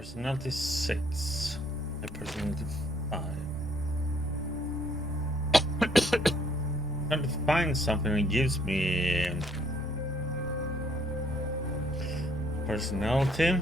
Personality 6. My personality 5. Trying to find something that gives me personality.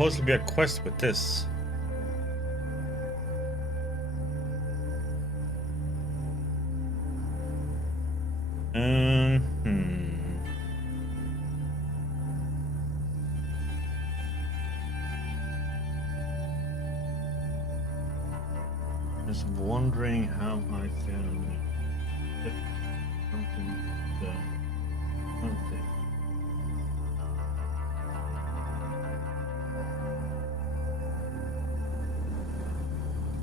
Supposed to be a quest with this. Just wondering how I can get something something.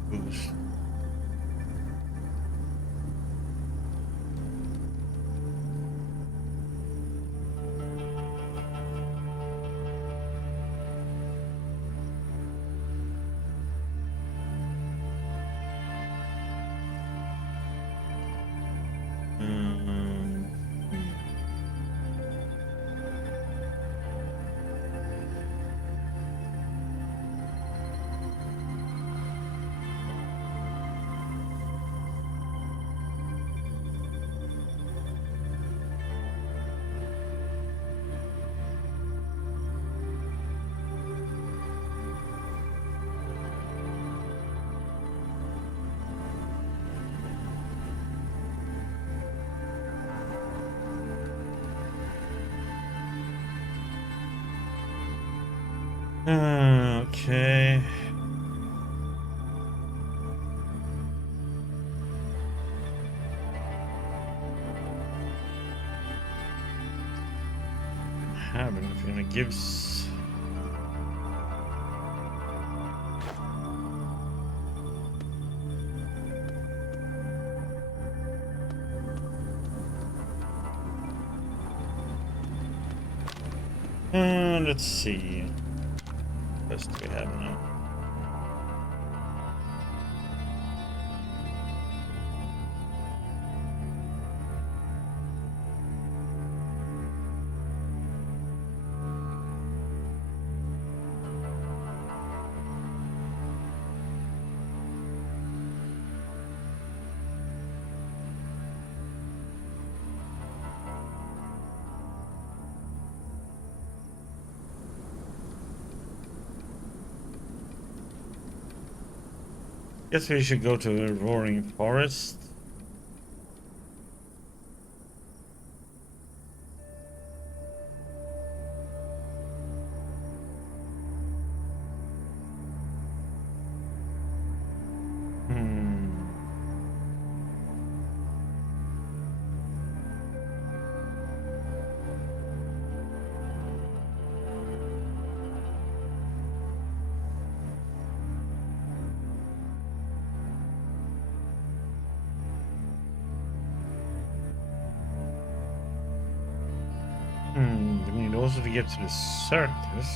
Boost. Okay. Have anything that gives. Let's see. What else do we have now? Guess we should go to the Roaring Forest. We need also to get to the circus.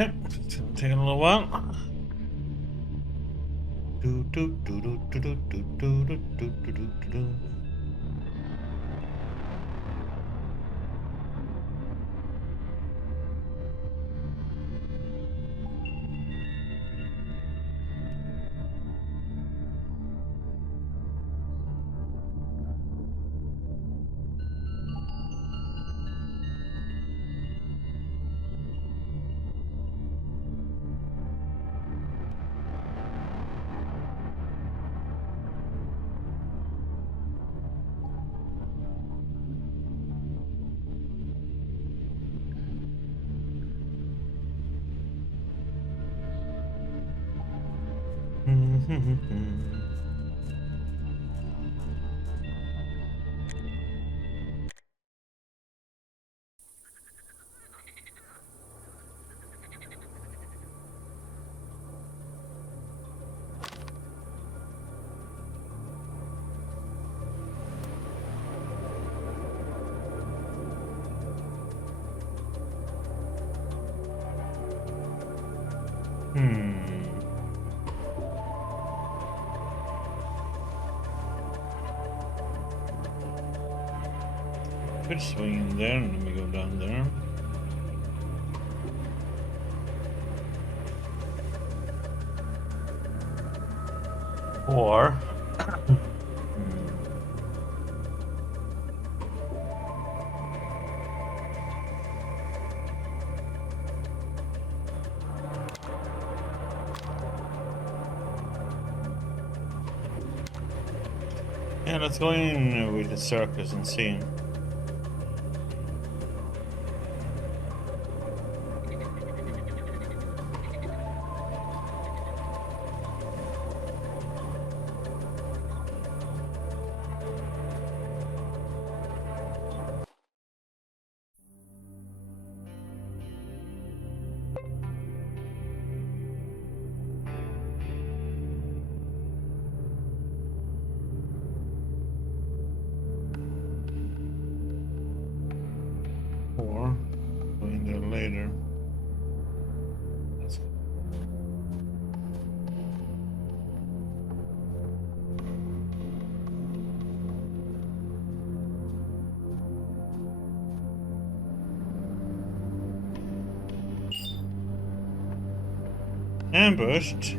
Yep, it's gonna take a little while. Do, do, do, do, do, do, do, do, do, do, do, do, do. Could swing in there and let me go down there. Or yeah, let's go in with the circus and see. Or go in there later. Let's ambushed.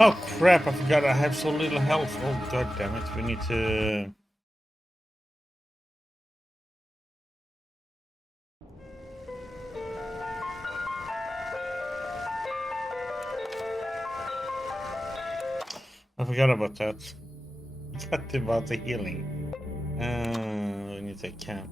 Oh crap, I forgot I have so little health. Oh god damn it, we need to... I forgot about that. I forgot about the healing. We need to camp.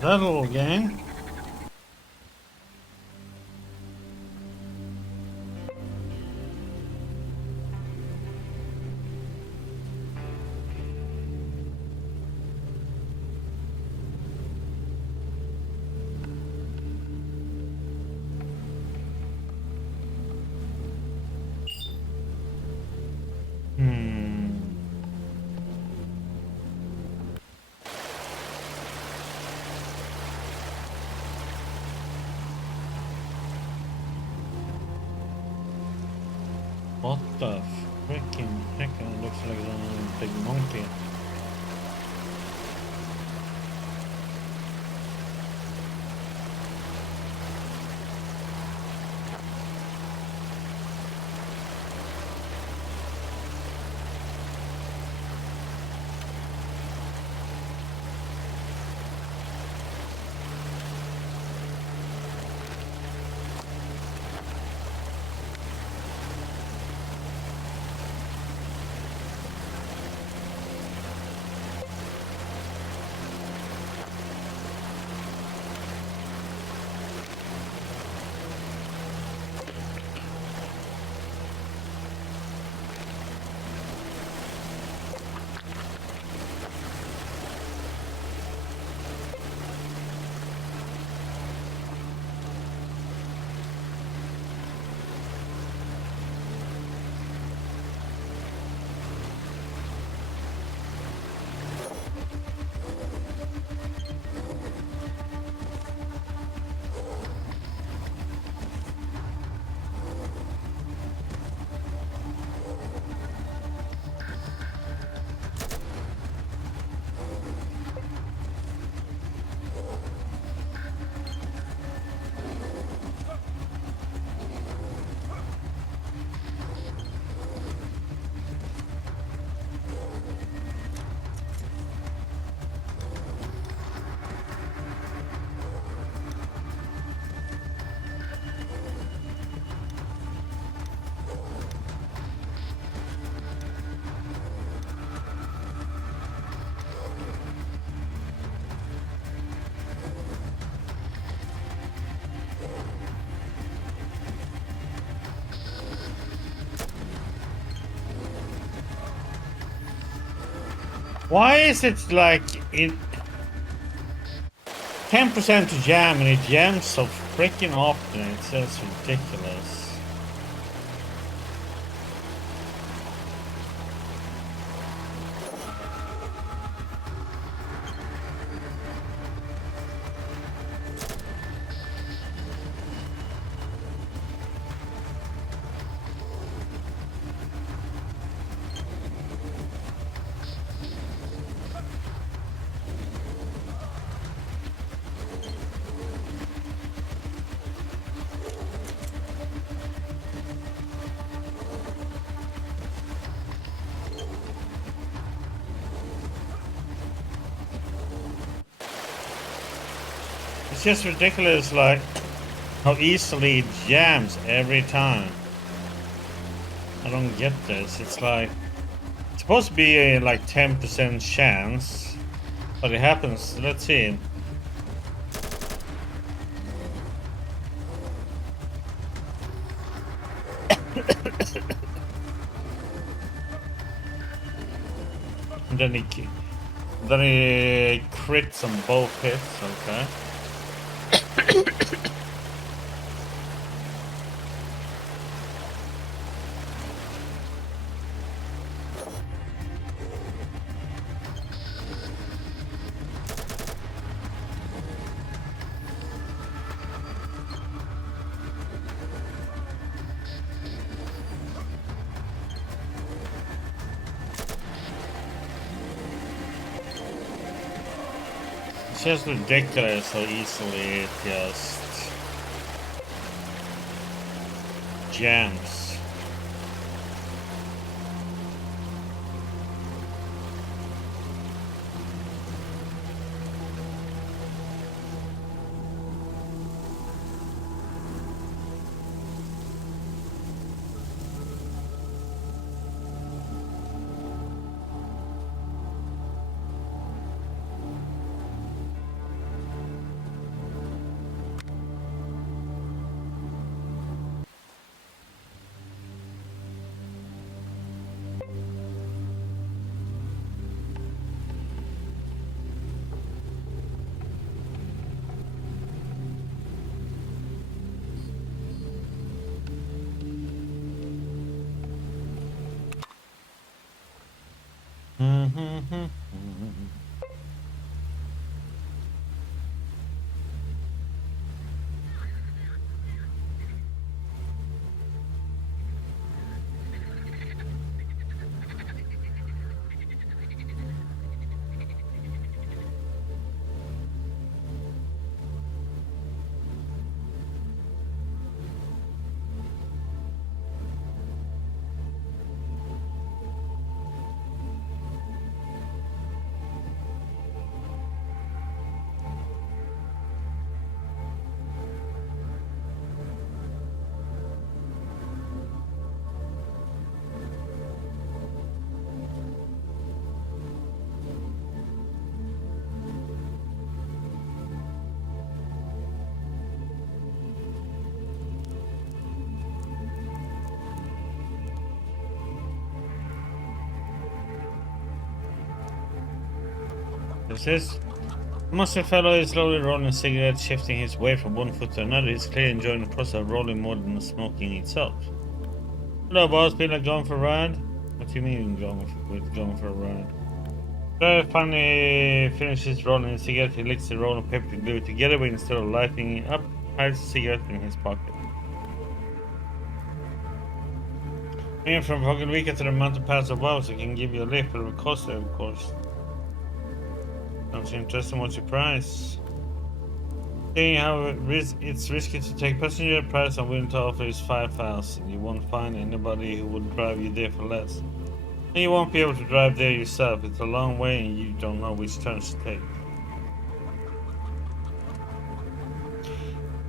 That little gang. What the freaking heck? It looks like a big monkey. Why is it like it 10% to jam and it jams so freaking often? It's just ridiculous. It's just ridiculous, like how easily it jams every time. I don't get this. It's like it's supposed to be a like 10% chance, but it happens. Let's see. And then he crits on both hits. Okay. It's just ridiculous how easily it just jams. What's this? A muscle fellow is slowly rolling a cigarette, shifting his weight from one foot to another. He's clearly enjoying the process of rolling more than the smoking itself. Hello, boss. Feel like going for a ride? What do you mean going for a ride? Finally finishes rolling a cigarette. He licks the roll and paper to glue it together, but instead of lighting it up, hides the cigarette in his pocket. I'm from fucking weekend to the mountain pass above, so I can give you a lift, but it will cost you, of course. Sounds interesting. What's your price? Seeing how it's risky to take passenger, price I'm willing to offer is 5,000. You won't find anybody who would drive you there for less. And you won't be able to drive there yourself. It's a long way and you don't know which turns to take.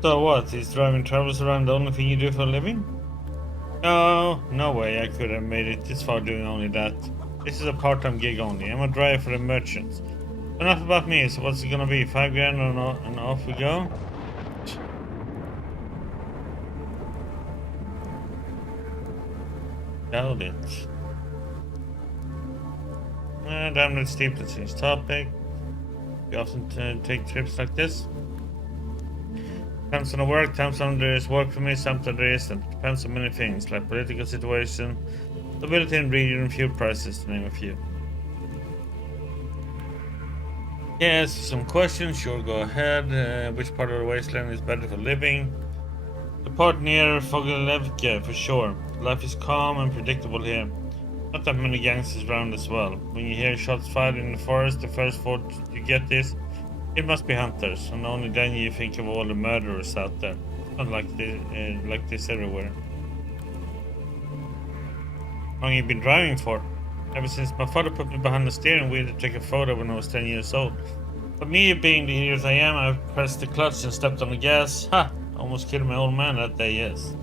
So what? Is driving travels around the only thing you do for a living? No, no way I could have made it this far doing only that. This is a part-time gig only. I'm a driver for the merchants. Enough about me, so what's it gonna be? 5 grand and off we go? Doubt it. Damn, let's steep to change topic. We often take trips like this. Depends on the work, sometimes there is work for me, sometimes there isn't. Depends on many things, like political situation, stability in region, fuel prices, to name a few. Yes, some questions, sure, go ahead. Which part of the wasteland is better for living? The part near Fogilevka, for sure. Life is calm and predictable here. Not that many gangsters around as well. When you hear shots fired in the forest, the first thought you get is, it must be hunters, and only then you think of all the murderers out there. It's not like this everywhere. How long have you been driving for? Ever since my father put me behind the steering wheel to take a photo when I was 10 years old. But me being the idiot I am, I pressed the clutch and stepped on the gas. Ha! Almost killed my old man that day, yes.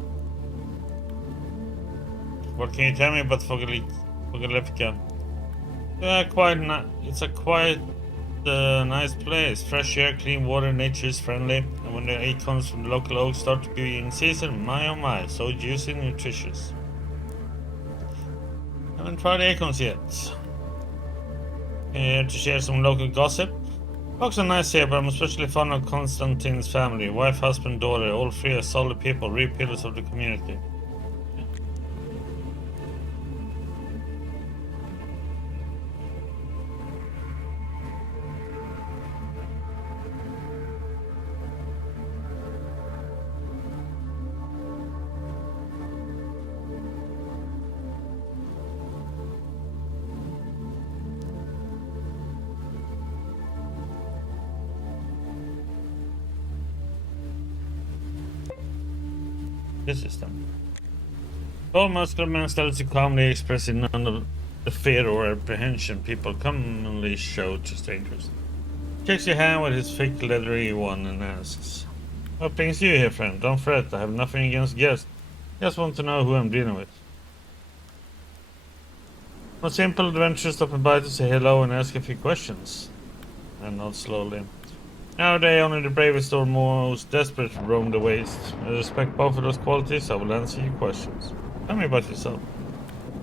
What can you tell me about Fogilevka? It's a quite nice place. Fresh air, clean water, nature is friendly. And when the acorns from the local oaks start to be in season, my oh my, so juicy and nutritious. Haven't tried acorns yet. Here to share some local gossip. Folks are nice here, but I'm especially fond of Konstantin's family. Wife, husband, daughter, all three are solid people, real pillars of the community. This is them. Tall, muscular man started to calmly expressing none of the fear or apprehension people commonly show to strangers. Shakes your hand with his thick, leathery one and asks, "What brings you here, friend? Don't fret, I have nothing against guests. Just want to know who I'm dealing with." A simple adventure stopping by to say hello and ask a few questions. I nod slowly. Nowadays, only the bravest or most desperate roam the waste. I respect both of those qualities. I will answer your questions. Tell me about yourself.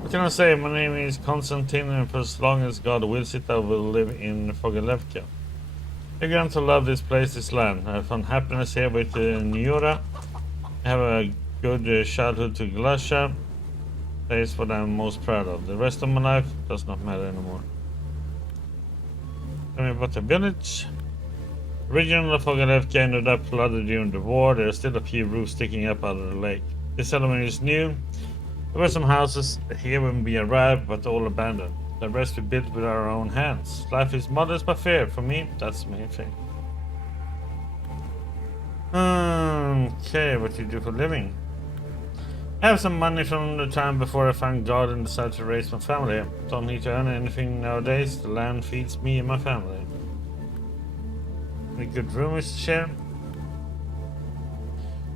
What can I say? My name is Konstantin, and for as long as God wills it, I will live in Fogelevka. I began to love this place, this land. I have found happiness here with Nyura. I have a good childhood to Glasha. That is what I'm most proud of. The rest of my life does not matter anymore. Tell me about the village. Original Fogelevka ended up flooded during the war. There are still a few roofs sticking up out of the lake. This settlement is new. There were some houses here when we arrived, but all abandoned. The rest we built with our own hands. Life is modest but fair. For me, that's the main thing. Okay, what do you do for a living? I have some money from the time before I found God and decided to raise my family. Don't need to earn anything nowadays. The land feeds me and my family. Any good rumors to share?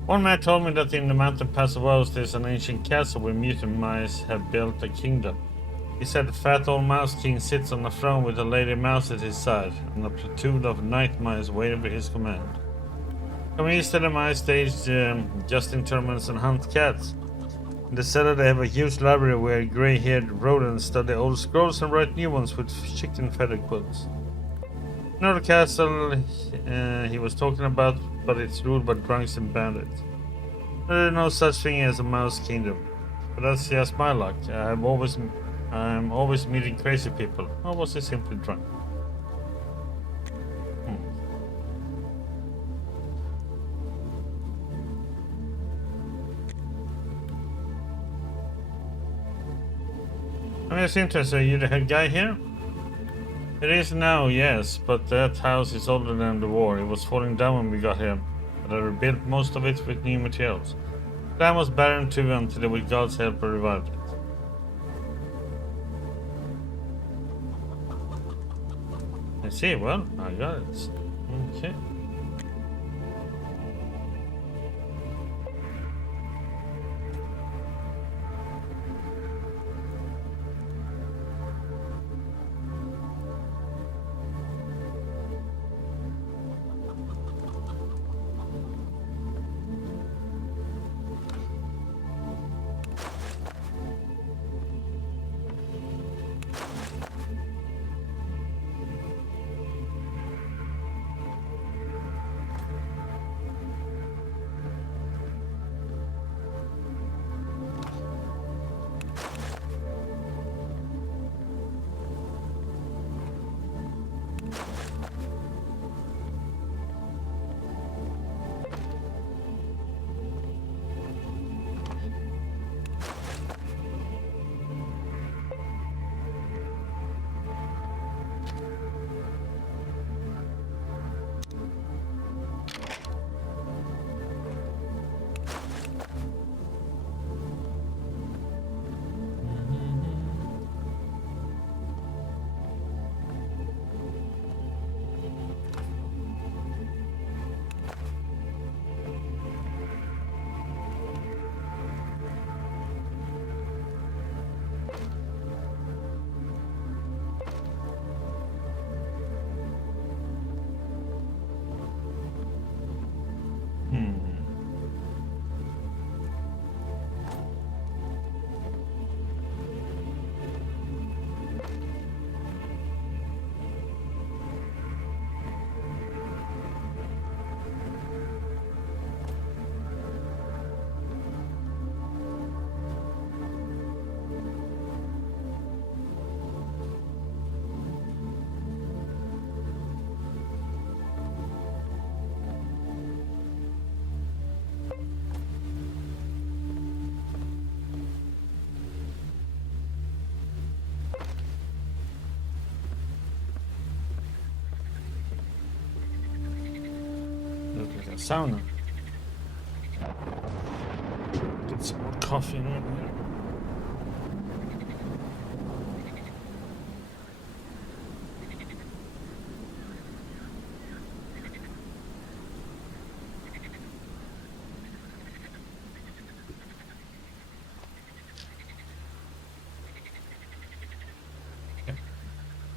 One man told me that in the mountain pass of Wells there's an ancient castle where mutant mice have built a kingdom. He said the fat old mouse king sits on the throne with a lady mouse at his side, and a platoon of night mice wait for his command. Come east of the mice stage justing tournaments and hunt cats. In the cellar they have a huge library where grey-haired rodents study old scrolls and write new ones with chicken feather quilts. Not the castle he was talking about, but it's ruled by drunks and bandits. There is no such thing as a mouse kingdom, but that's just my luck. I'm always meeting crazy people, or was he simply drunk? I'm just interested. Are you the head guy here? It is now, yes, but that house is older than the war. It was falling down when we got here, but I rebuilt most of it with new materials. The land was barren too until with God's help I revived it. I see, well, I got it. Okay. Looks like a sauna. some more coffee in here.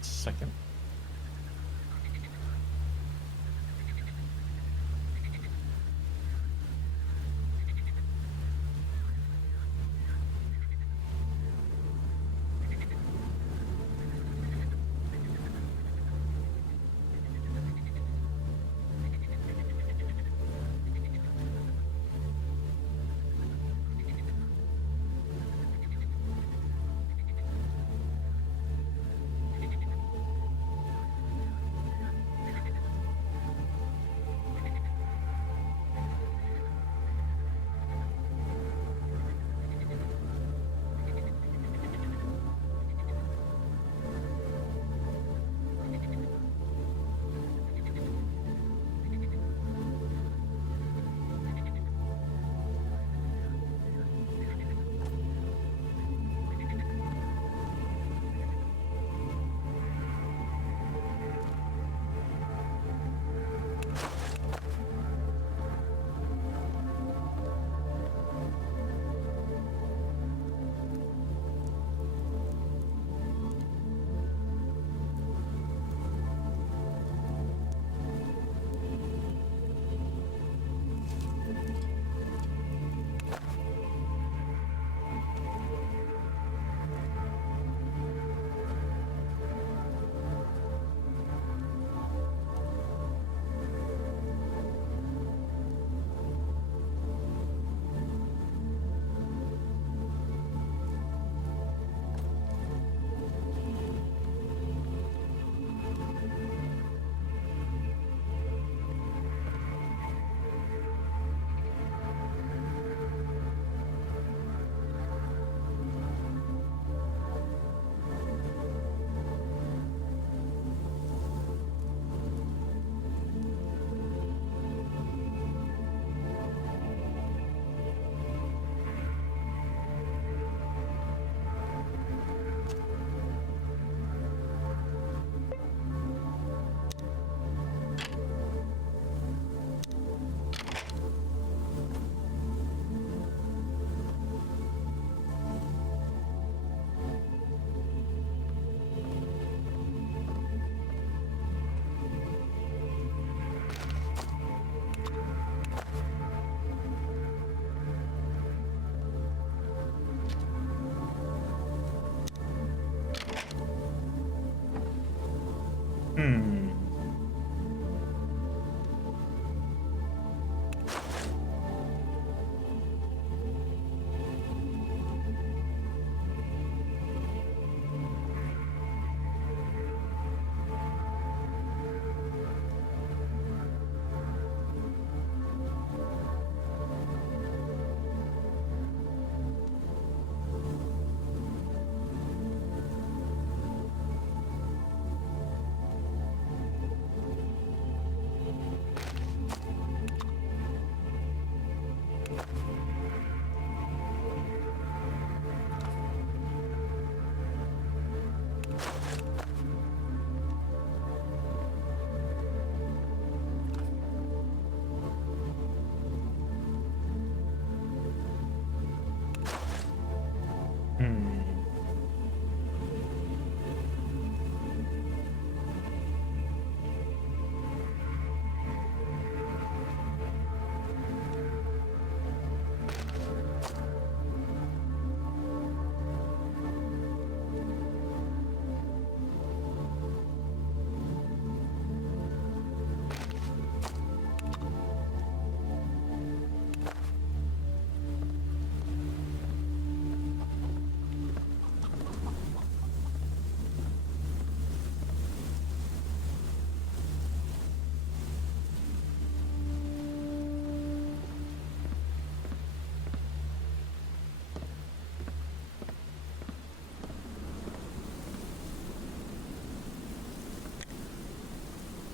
Second.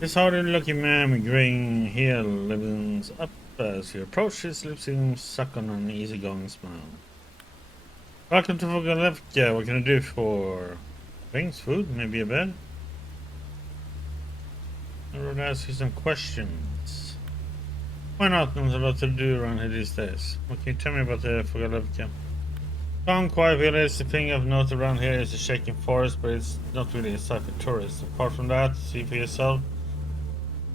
This hard lucky man with green hair livings up As you approach, his lips seem suck on an easygoing smile. Welcome to Vogalevka. What can I do for things, food, maybe a bed? I would ask you some questions. Why not? There's a lot to do around here these days. What can you tell me about the Vogalevka? Calm, quiet village. The thing of note around here is the shaking forest, but it's not really a site for tourists. Apart from that, see for yourself.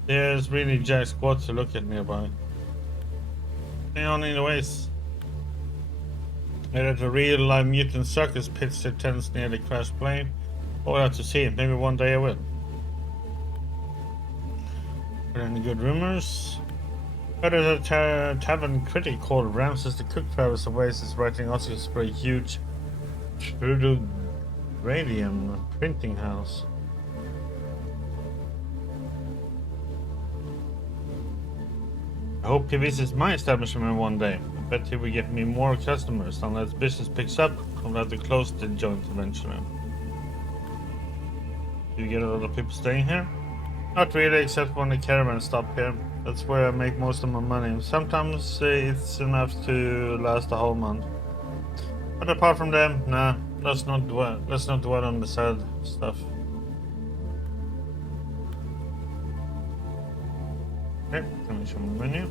There's really jack squat to look at nearby. Stay on in the ways. At a real live mutant circus pitched their tents near the crashed plane. Oh, I'll have to see it. Maybe one day I will. Are there any good rumors? But a tavern critic called Ramses the Cook travels away is writing articles for a huge radium printing house. I hope he visits my establishment one day. I bet he will get me more customers. Unless business picks up, I'll have to close the joint eventually. Do you get a lot of people staying here? Not really, except when the caravan stop here. That's where I make most of my money. Sometimes it's enough to last a whole month. But apart from them, nah, let's not dwell on the sad stuff. Okay, let me show my menu.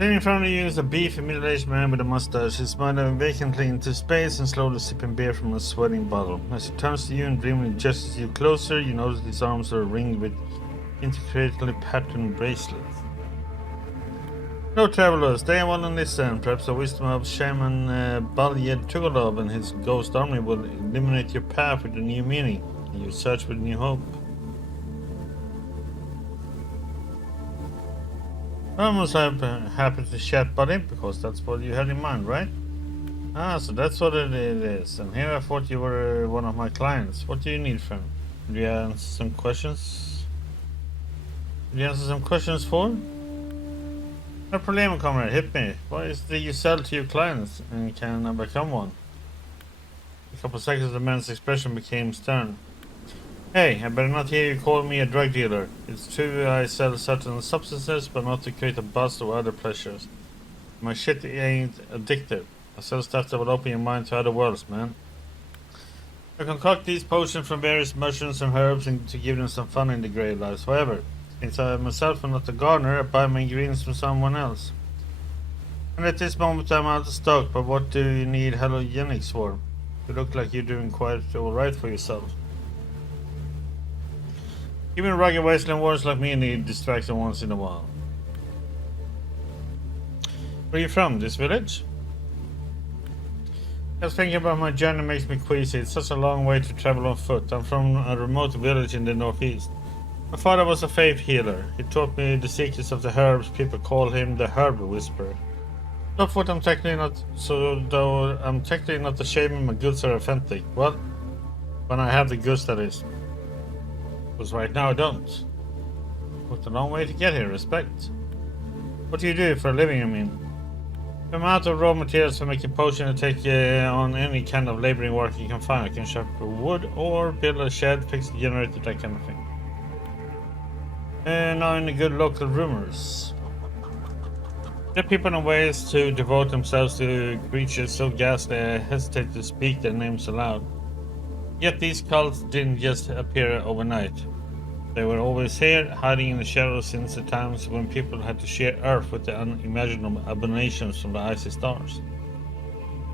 Standing in front of you is a beefy middle-aged man with a mustache. He's smiling vacantly into space and slowly sipping beer from a sweating bottle. As he turns to you and dreamily gestures you closer, you notice his arms are ringed with intricately patterned bracelets. No travelers, stay one and listen. Perhaps the wisdom of Shaman Balyed Tugolov and his ghost army will illuminate your path with a new meaning, and your search with new hope. I'm most happy to chat, buddy, because that's what you had in mind, right? Ah, so that's what it is. And here I thought you were one of my clients. What do you need from me? Do you answer some questions? Do you answer some questions for? No problem, comrade. Hit me. What is it you sell to your clients, and can I become one? A couple of seconds, the man's expression became stern. Hey, I better not hear you call me a drug dealer. It's true I sell certain substances, but not to create a buzz or other pleasures. My shit ain't addictive. I sell stuff that will open your mind to other worlds, man. I concoct these potions from various mushrooms and herbs and to give them some fun in the grave lives. However, Since I myself am not a gardener, I buy my ingredients from someone else. And at this moment I'm out of stock, but what do you need halogenics for? You look like you're doing quite alright for yourself. Even rugged wasteland warriors like me need distraction once in a while. Where are you from? This village? Just thinking about my journey makes me queasy. It's such a long way to travel on foot. I'm from a remote village in the northeast. My father was a faith healer. He taught me the secrets of the herbs. People call him the herb whisperer. Not what I'm technically not, so though I'm technically not the shaman, my goods are authentic. Well, when I have the goods, that is. Because right now I don't. What a long way to get here, respect. What do you do for a living, I mean? If I'm out of raw materials for making potion and take on any kind of laboring work you can find. I can chop wood or build a shed, fix the generator, that kind of thing. And now any good local rumors. There are people in ways to devote themselves to creatures so ghastly I hesitate to speak their names aloud. Yet these cults didn't just appear overnight. They were always here, hiding in the shadows since the times when people had to share Earth with the unimaginable abominations from the icy stars.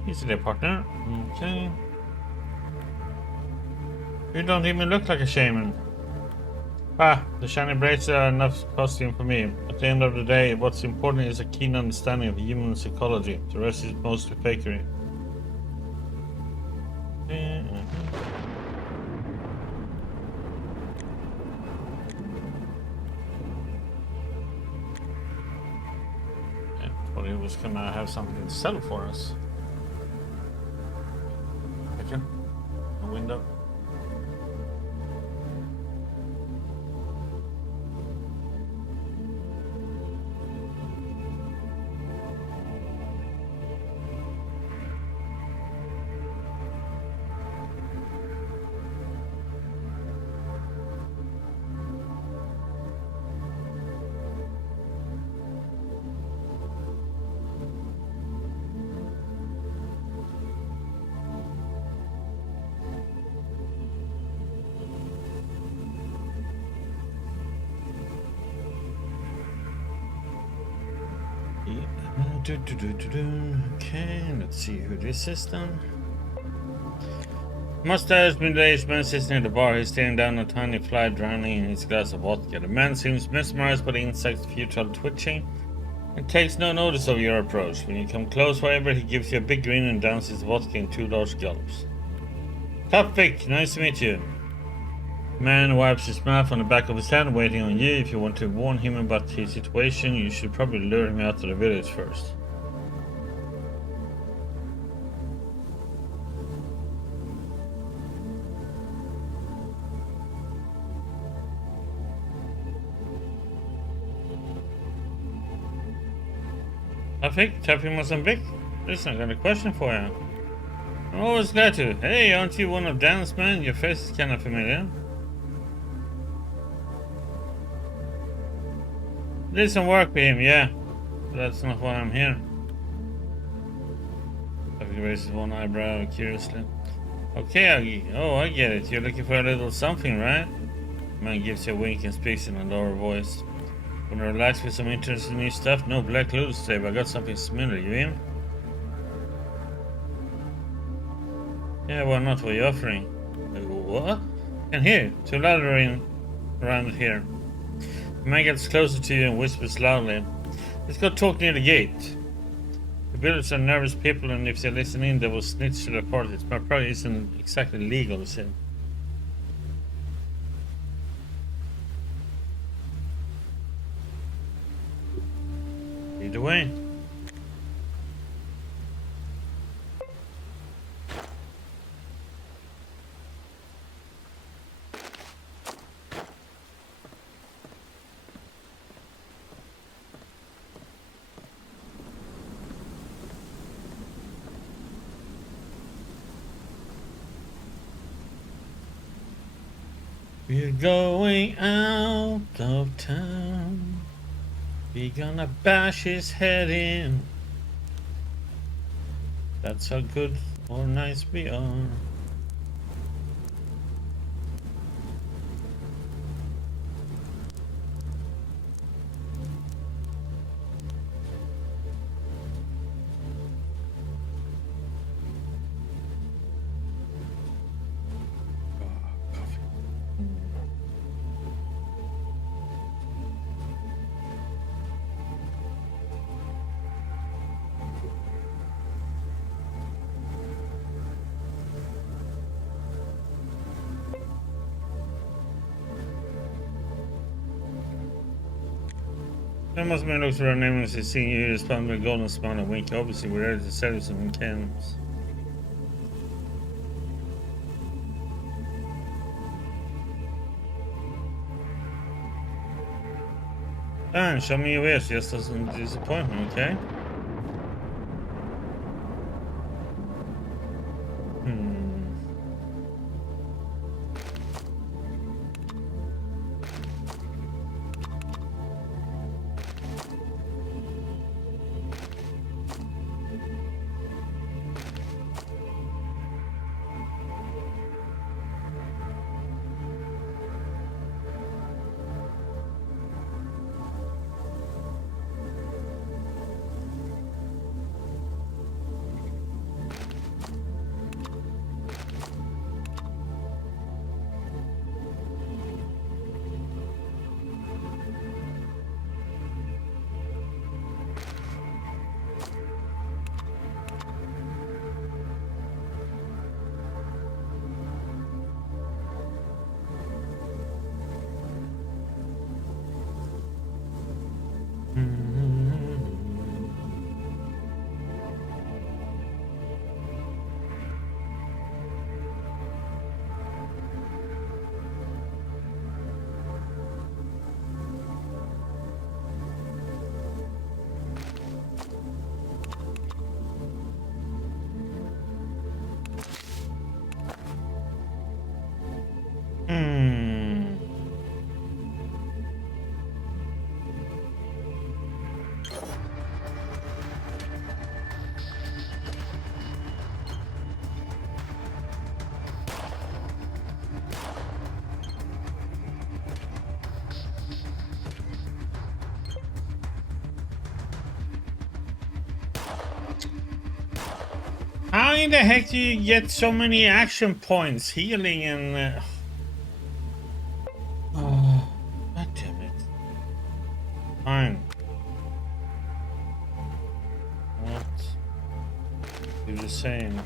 Easy there, partner. Okay. You don't even look like a shaman. The shiny braids are enough costume for me. At the end of the day, what's important is a keen understanding of human psychology. The rest is mostly fakery. I thought he was gonna have something to sell for us. Okay. A window. Okay, let's see who this is then. Mustache, middle-aged man sits near the bar. He's staring down a tiny fly drowning in his glass of vodka. The man seems mesmerized by the insect's futile twitching and takes no notice of your approach. When you come close, however, he gives you a big grin and downs his vodka in 2 large gulps. Vic, nice to meet you. Man wipes his mouth on the back of his hand, waiting on you. If you want to warn him about his situation, you should probably lure him out of the village first. Vic, Tapping Mozambique? Listen, I got a question for you. I'm always glad to. Hey, aren't you one of Dan's men? Your face is kind of familiar. Did some work with him, yeah. But that's not why I'm here. Tapping raises one eyebrow curiously. Okay, I get it. You're looking for a little something, right? The man gives you a wink and speaks in a lower voice. Wanna relax with some interesting new stuff? No black lotus today, but I got something similar. You in? Yeah, well, not what you're offering. What? And here, to laddering around here. The man gets closer to you and whispers loudly. Let's go talk near the gate. The villagers are nervous people, and if they listen in, they will snitch to their parties. But probably isn't exactly legal, is it? Either way. We're going out of town. We're gonna bash his head in. That's how good or nice we are. That must mean looks for our name and seeing you respond with a golden smile and wink. Obviously, we're ready to sell you some cans. And show me your ways, just doesn't disappoint me, okay? How in the heck do you get so many action points, healing and... Oh, God damn it. Fine. What? Do the same.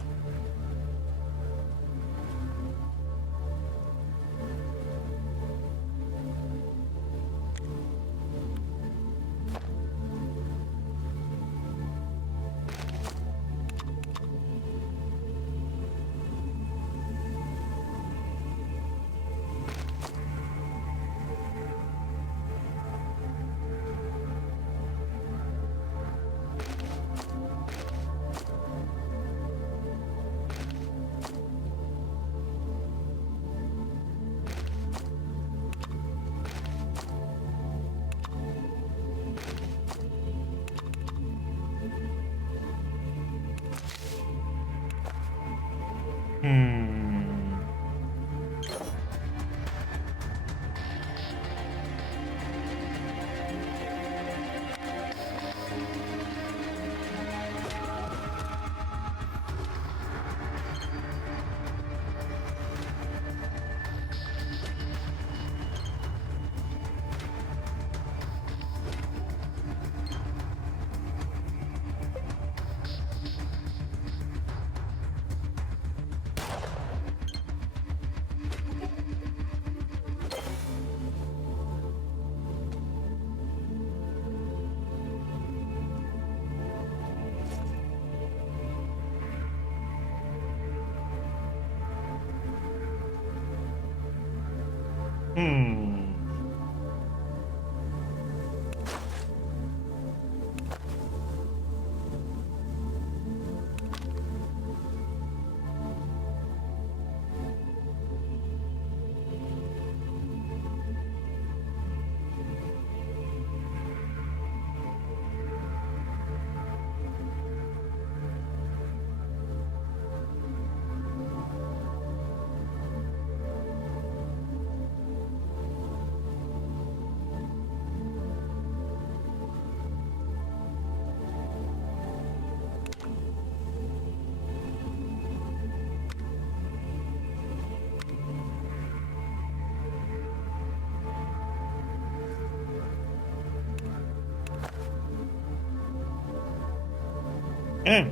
Yeah.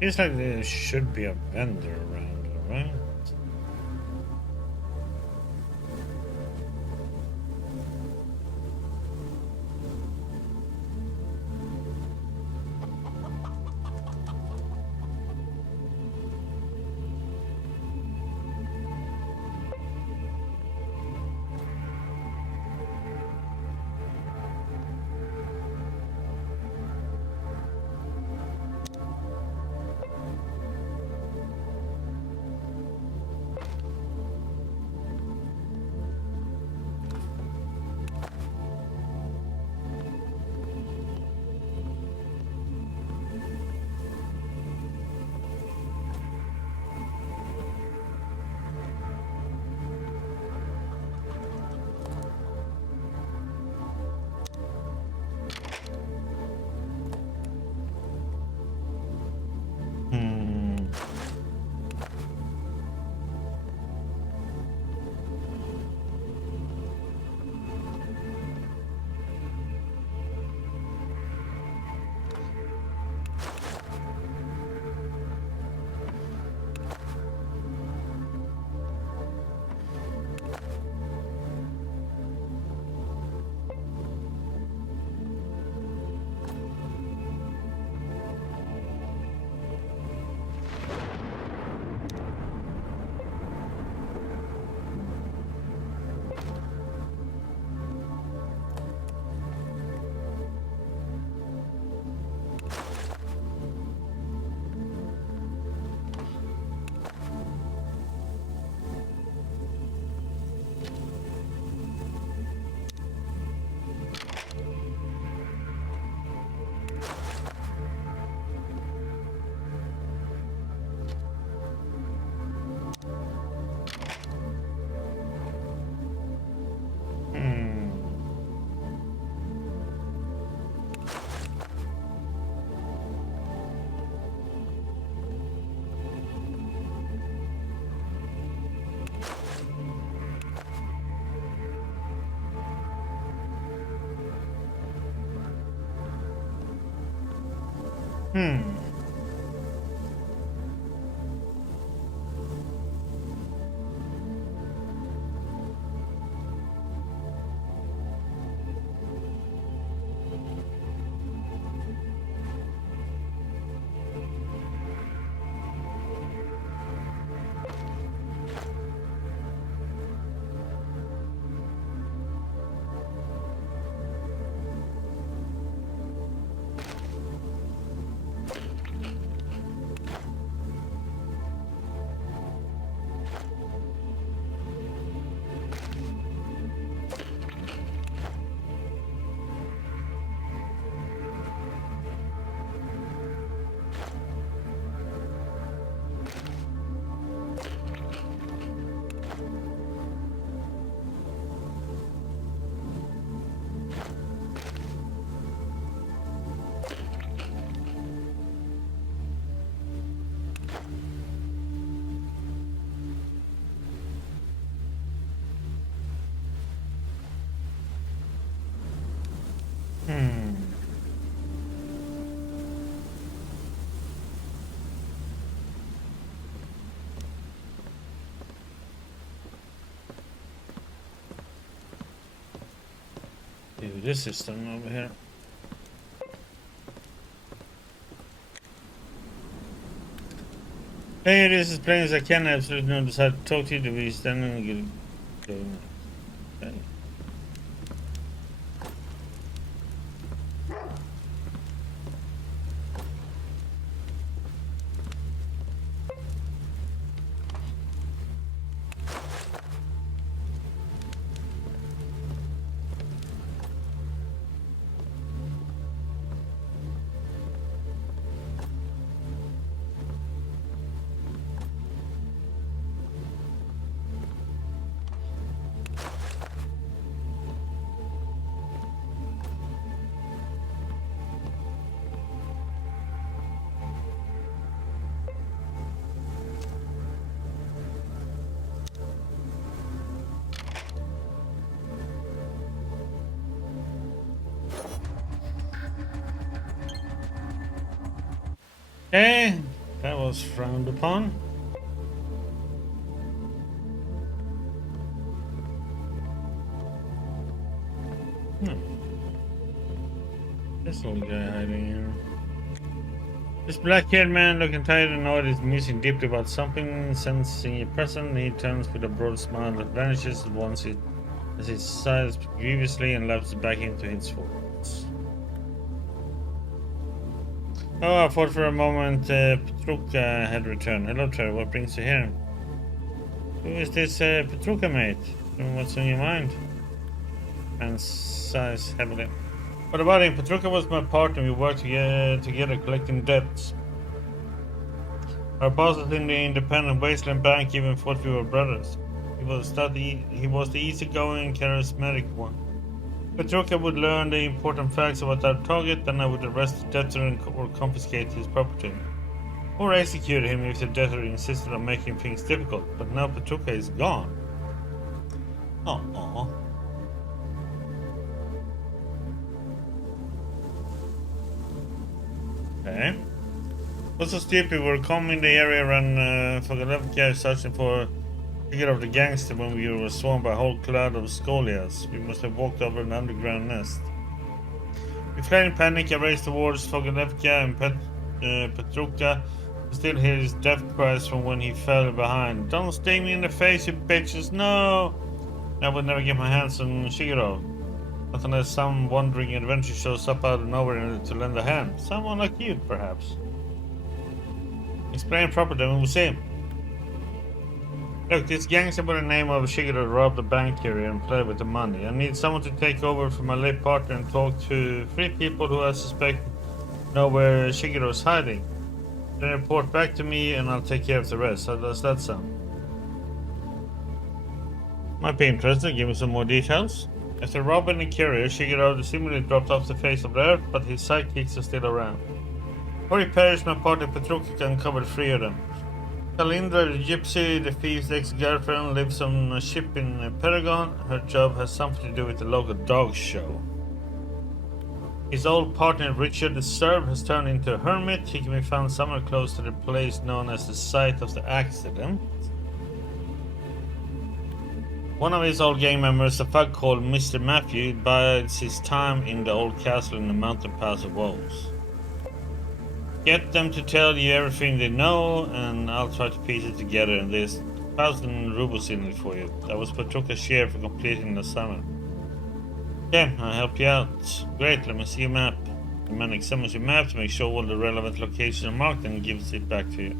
Feels like there should be a vendor around, right? Hmm. with this system over here. Hey, this is plain as I can. I absolutely no desire to talk to you. To be standing. Okay. Okay, that was frowned upon. This old guy hiding here. This black-haired man, looking tired and annoyed, is musing deeply about something. Sensing your presence, he turns with a broad smile that vanishes once as he sighs grievously and lapses back into his thoughts. Oh, I thought for a moment Petruka had returned. Hello, Trevor. What brings you here? Who is this Petruka, mate? What's on your mind? And sighs heavily. What about him? Petruka was my partner. We worked together collecting debts. Our bosses in the Independent Wasteland Bank even thought we were brothers. He was the easygoing, charismatic one. Petruka would learn the important facts about our target, then I would arrest the debtor or confiscate his property. Or execute him if the debtor insisted on making things difficult. But now Petruka is gone. Aww. Okay. What's so stupid? We're combing the area around Fogolevka searching for figure of the gangster when we were swarmed by a whole cloud of Scolias. We must have walked over an underground nest. We fled in panic. I raced towards Fogolevka and Petruka. I still hear his death cries from when he fell behind. Don't sting me in the face, you bitches! No! I would never get my hands on Shiguro. Not unless some wandering adventurer shows up out of nowhere to lend a hand. Someone like you, perhaps. Explain properly, then we'll see. Look, this gangster by the name of Shiguro robbed the bank here and played with the money. I need someone to take over for my late partner and talk to 3 people who I suspect know where Shiguro's hiding. Then report back to me and I'll take care of the rest. How does that sound? Might be interesting. Give me some more details. After robbing the carrier, Shiguro seemingly dropped off the face of the earth, but his sidekicks are still around. Before he perished, my partner Petruka uncovered 3 of them. Kalindra, the gypsy, the thief's ex-girlfriend, lives on a ship in Paragon. Her job has something to do with the local dog show. His old partner Richard the Serb has turned into a hermit. He can be found somewhere close to the place known as the site of the accident. One of his old gang members, a thug called Mr. Matthew, bides his time in the old castle in the mountain pass of Wolves. Get them to tell you everything they know, and I'll try to piece it together, and there's 1,000 rubles in it for you. That was Petruka's share for completing the summer. Yeah, I'll help you out. Great, let me see your map. The man examines your map to make sure all the relevant locations are marked and gives it back to you.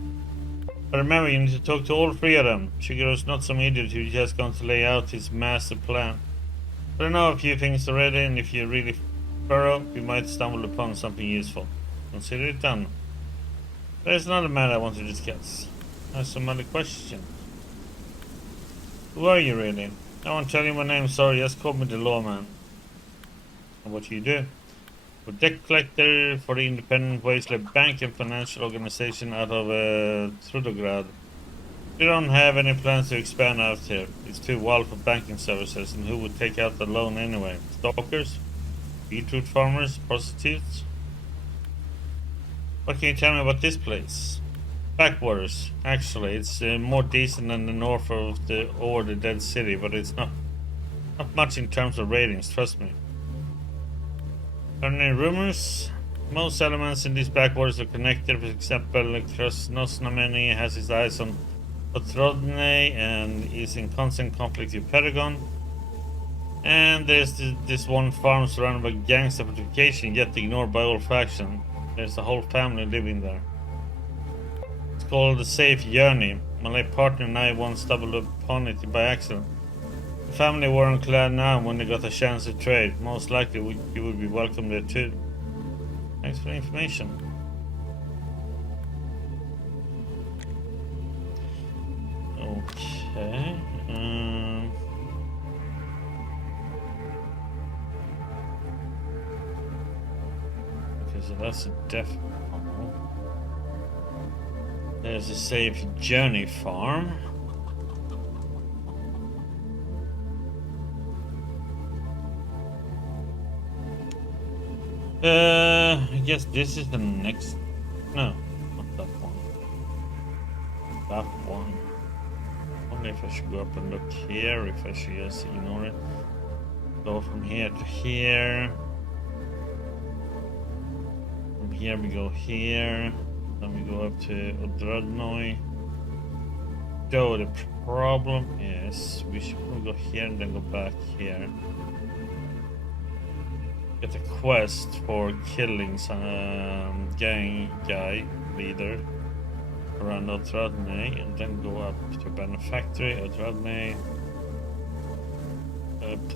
But remember, you need to talk to all 3 of them. Shigeru's not some idiot who's just going to lay out his master plan. But I know a few things already, and if you're really thorough, you might stumble upon something useful. Consider it done. There's another matter I want to discuss. I have some other questions. Who are you really? I won't tell you my name, sorry, just call me the lawman. And what do you do? We're debt collector for the Independent Wasteland Bank and Financial Organization out of Trudograd. We don't have any plans to expand out here. It's too wild for banking services, and who would take out the loan anyway? Stalkers? Beetroot farmers? Prostitutes? What can you tell me about this place? Backwaters. Actually, it's more decent than the north of the Dead City, but it's not much in terms of ratings, trust me. Any rumors? Most elements in these backwaters are connected. For example, Krasnosnameni has his eyes on Otrodne and is in constant conflict with Paragon. And there's this one farm surrounded by gangster fortification, yet ignored by all factions. There's a whole family living there. It's called the Safe Journey. My late partner and I once stumbled upon it by accident. The family were on Clan now when they got a chance to trade. Most likely you would be welcome there too. Thanks for the information. Okay. Okay, so that's a definite. There's a Safe Journey farm. I guess this is the next. No, not that one. That one. I wonder if I should go up and look here, if I should just ignore it. Go from here to here. From here we go here. Then we go up to Odrodnoi. So the problem is we should go here and then go back here. Get a quest for killing some gang guy leader around Odrodnoi, and then go up to Benefactory, Odrodnoi, up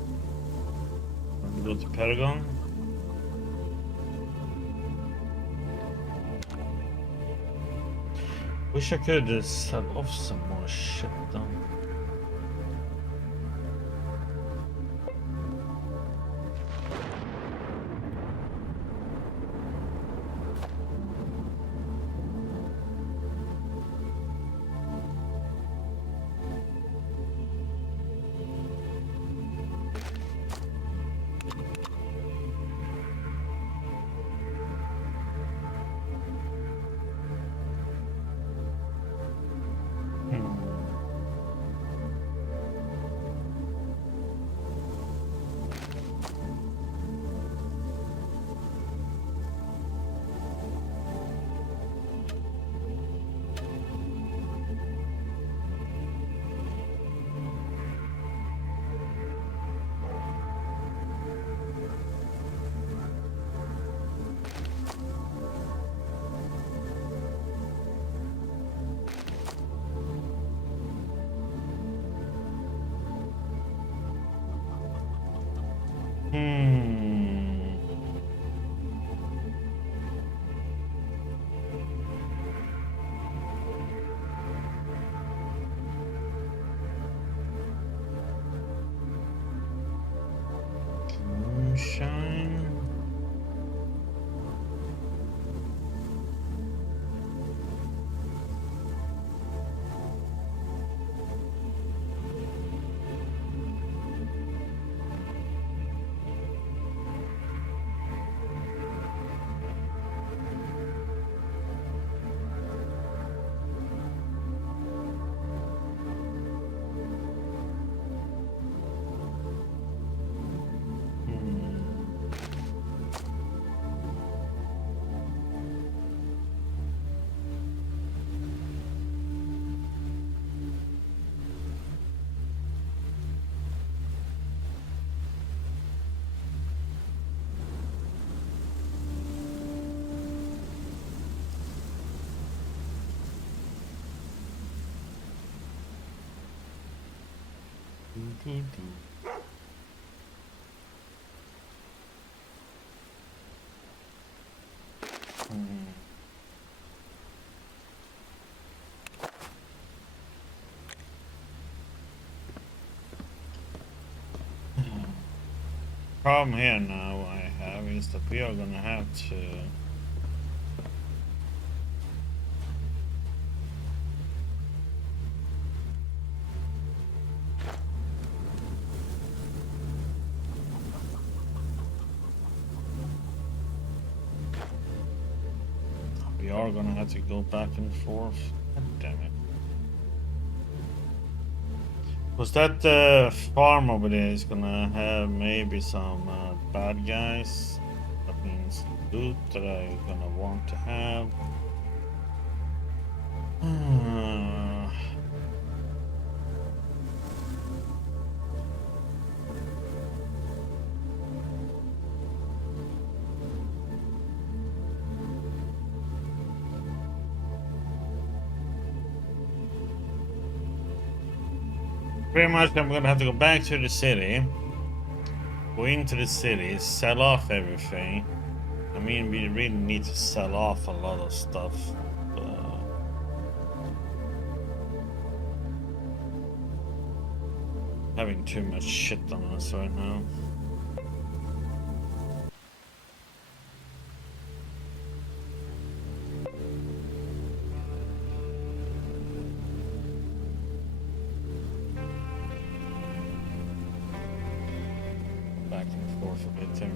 and go to Paragon. Wish I could sell off some more shit though. Moonshine. Problem here now I have is that we are gonna have to go back and forth. God damn it. Was that farm over there is gonna have maybe some bad guys up weapons, loot that I'm gonna want to have. Pretty much I'm gonna have to go back to the city, go into the city, sell off everything. I mean, we really need to sell off a lot of stuff. Having too much shit on us right now. Back and forth a bit too.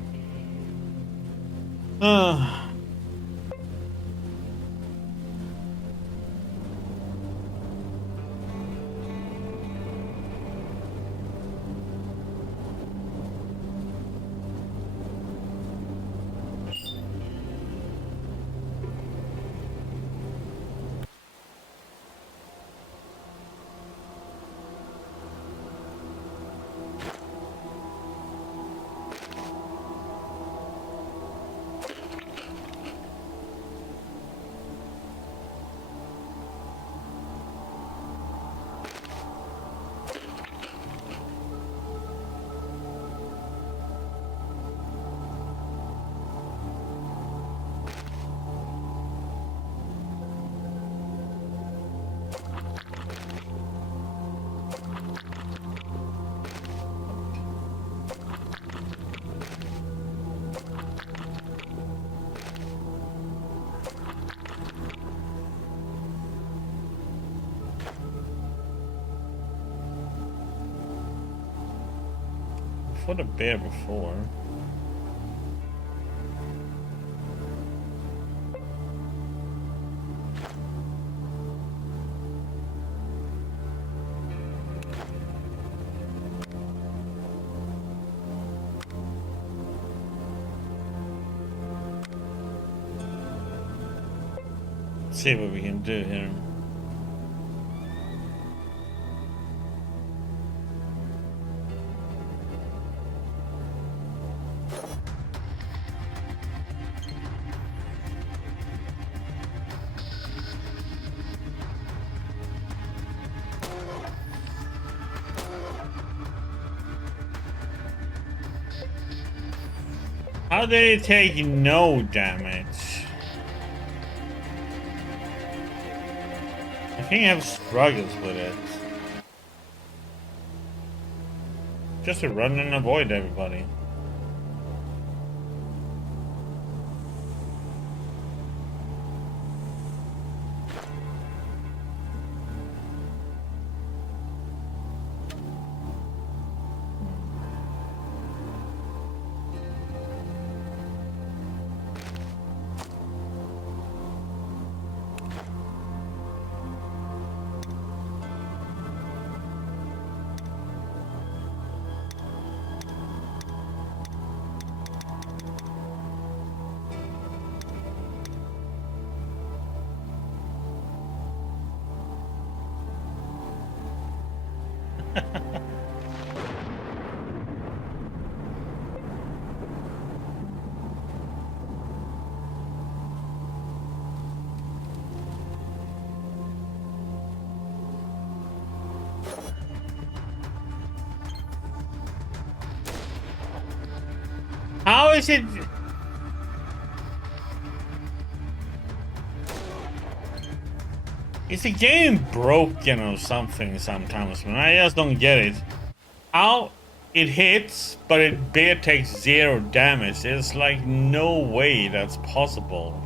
For the bear before. Let's see what we can do here. How did it take no damage? I think I have struggles with it. Just to run and avoid everybody. How is it? Is the game broken or something sometimes, man? I just don't get it. How it hits, but it barely takes 0 damage. There's like no way that's possible.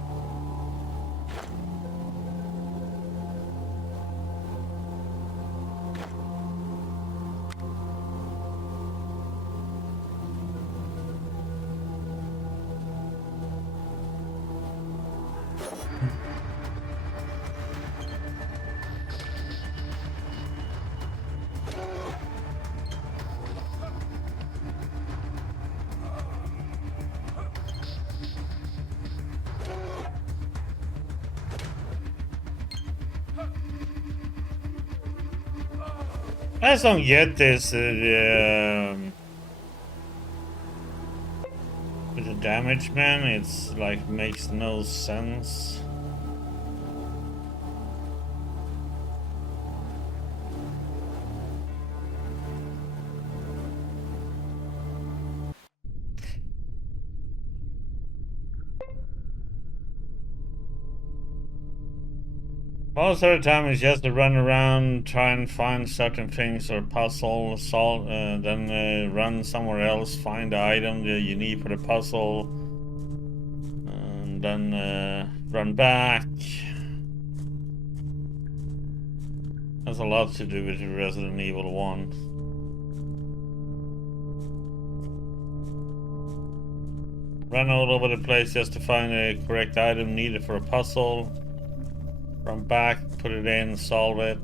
I just don't get this with the damage, man. It's like makes no sense. Most of the time, it's just to run around, try and find certain things or puzzle, solve, then run somewhere else, find the item that you need for the puzzle, and then run back. Has a lot to do with Resident Evil 1. Run all over the place just to find the correct item needed for a puzzle. Run back, put it in, solve it.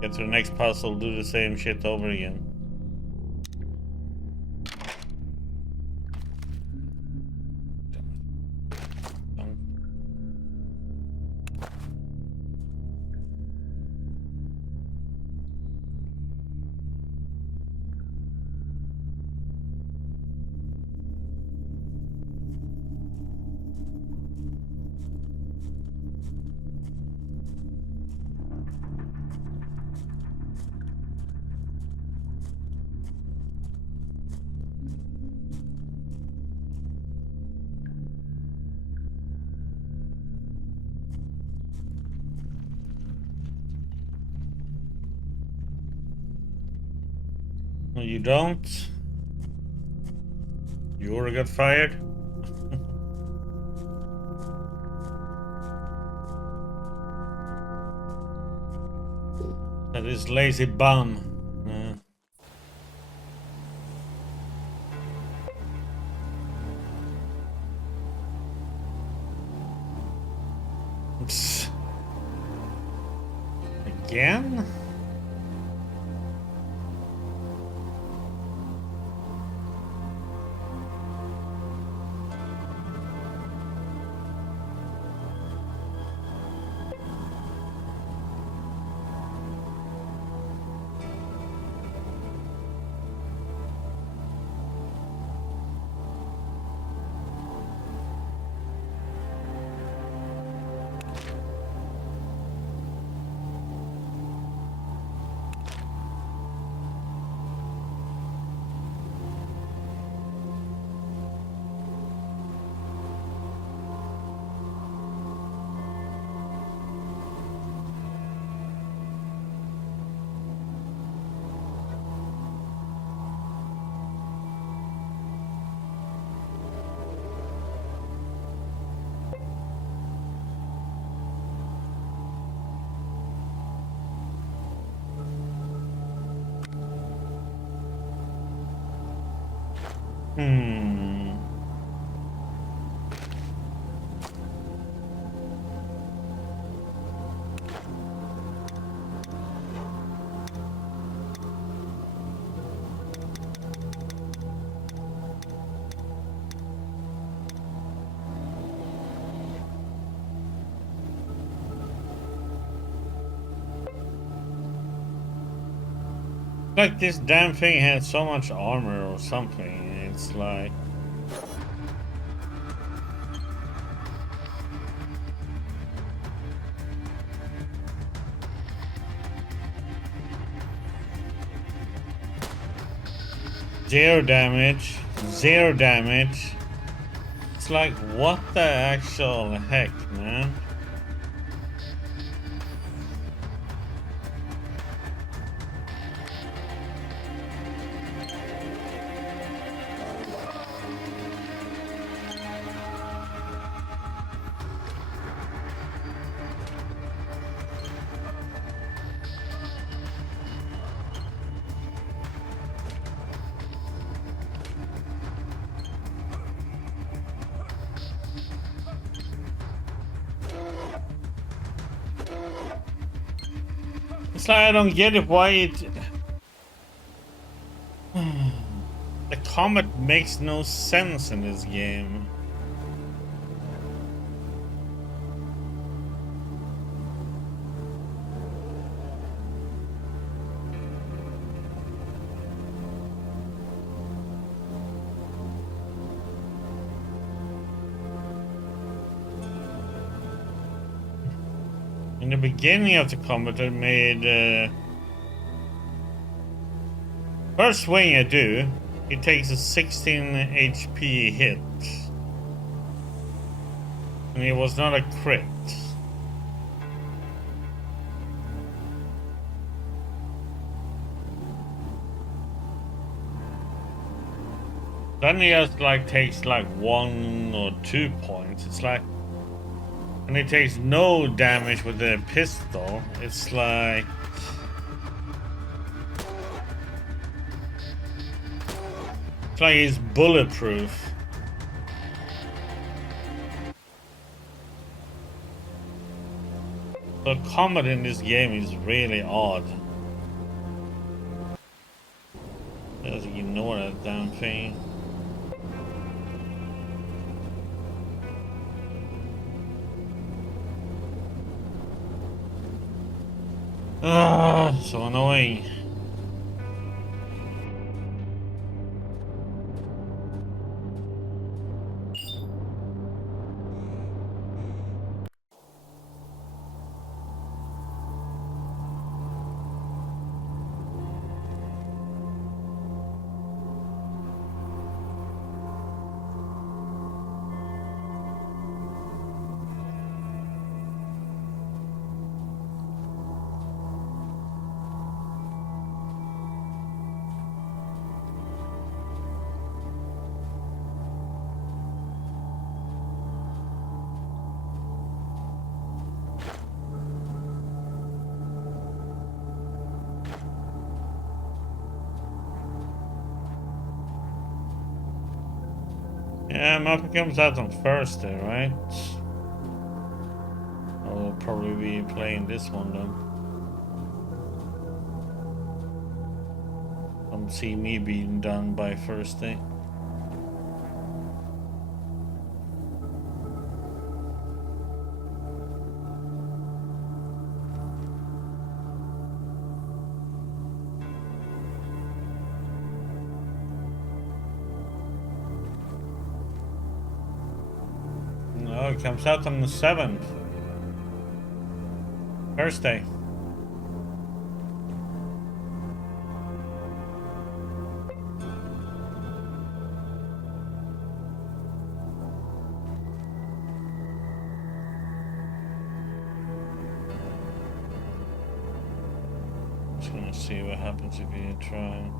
Get to the next puzzle, do the same shit over again. No, you don't. You already got fired? That is lazy bum. Again? Like this damn thing had so much armor or something. It's like... Zero damage. Zero damage. It's like, what the actual heck, man? It's like I don't get it, why it... The combat makes no sense in this game. In the beginning of the combat, I made first swing I do, it takes a 16 HP hit, and it was not a crit. Then he just like takes like 1 or 2 points. It's like, and he takes no damage with the pistol. It's like he's bulletproof. The combat in this game is really odd. Just ignore that damn thing. So annoying. Yeah, Mafia comes out on Thursday, right? I'll probably be playing this one then. See me being done by Thursday. No, it comes out on the 7th. Thursday. Just gonna see what happens if you try.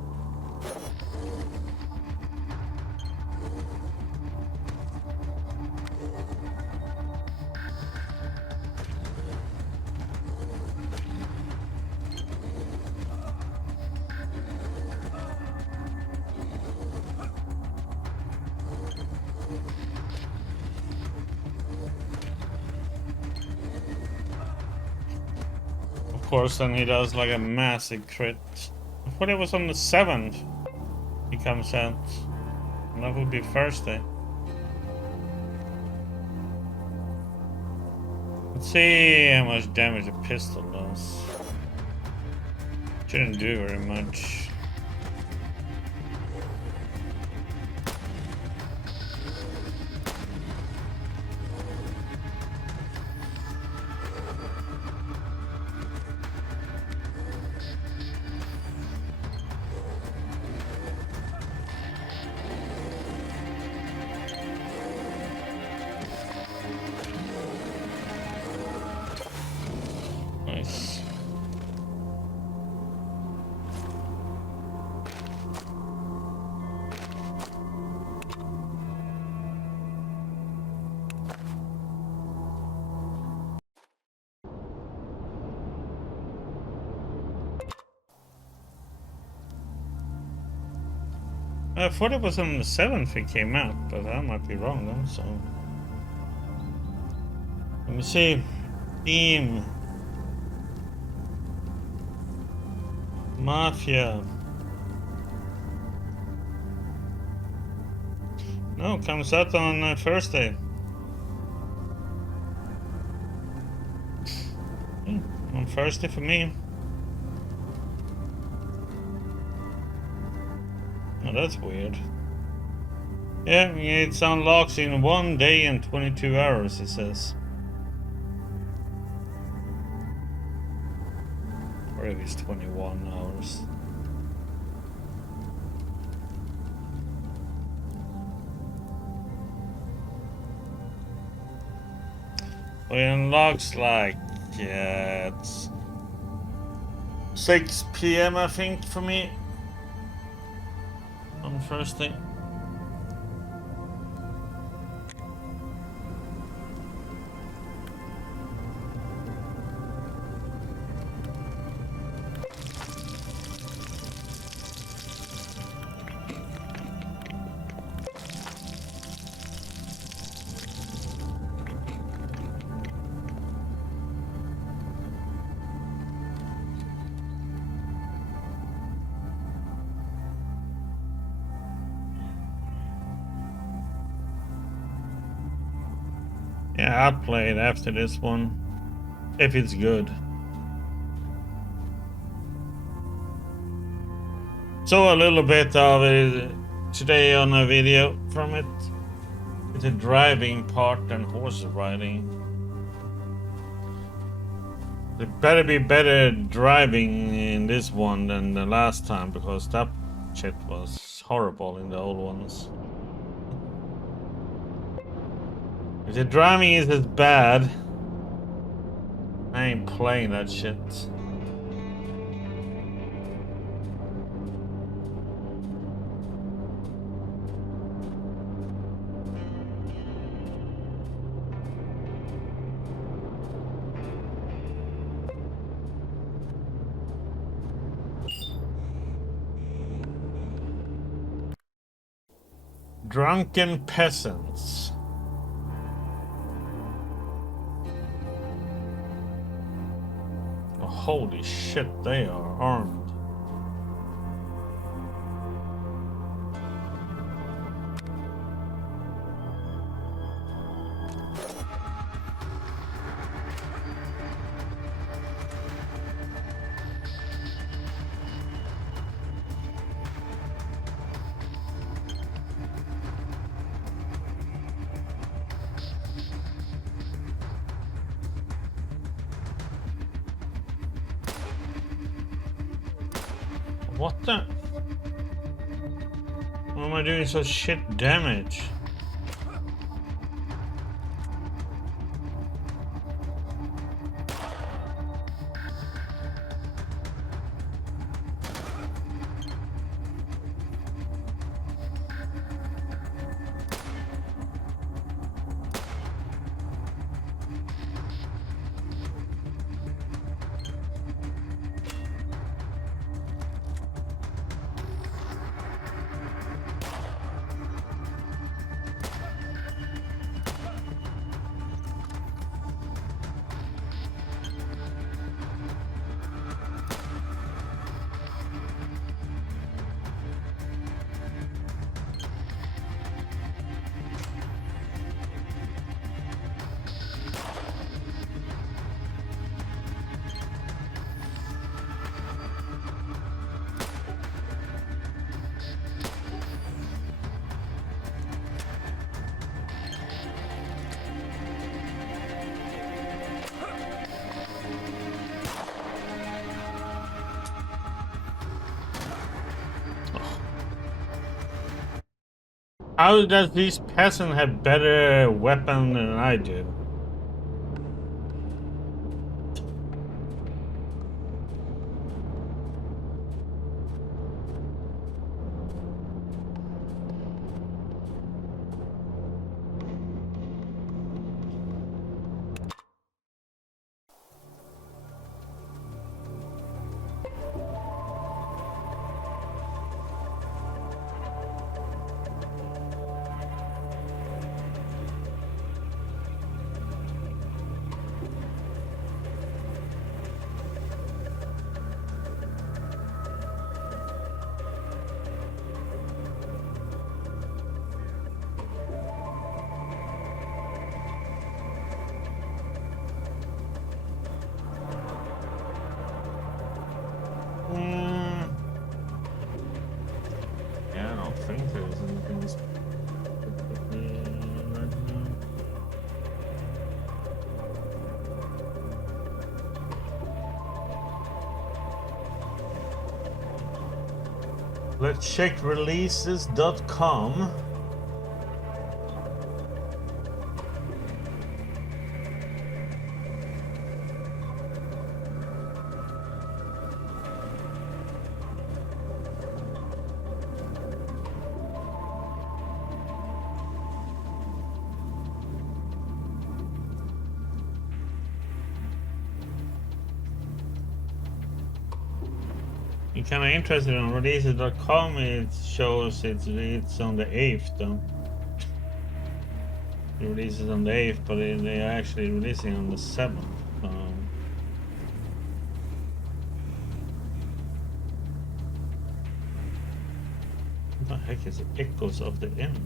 Of course, then he does like a massive crit. I thought it was on the 7th he comes out. And that would be Thursday. Let's see how much damage a pistol does. Shouldn't do very much. Nice. I thought it was on the 7th it came out, but I might be wrong though, so. Let me see. Theme. Mafia. No, comes out on Thursday. On Thursday for me. Oh, that's weird. Yeah, it unlocks in 1 day and 22 hours, it says. if it's 21 hours. Well, it unlocks like, yeah, it's 6 p.m. I think for me on Thursday. Yeah, I'll play it after this one, if it's good. So a little bit of it today on a video from it. It's a driving part and horse riding. There better be better driving in this one than the last time, because that shit was horrible in the old ones. If the driving is as bad, I ain't playing that shit. Drunken peasants. Oh, holy shit, they are armed. What the? Why am I doing so shit damage? How does these peasants have better weapon than I do? Let's check releases.com. I'm kind of interested in releases.com. It shows it's on the 8th though. It releases on the 8th, but they are actually releasing on the 7th. What the heck is it? Echoes of the End?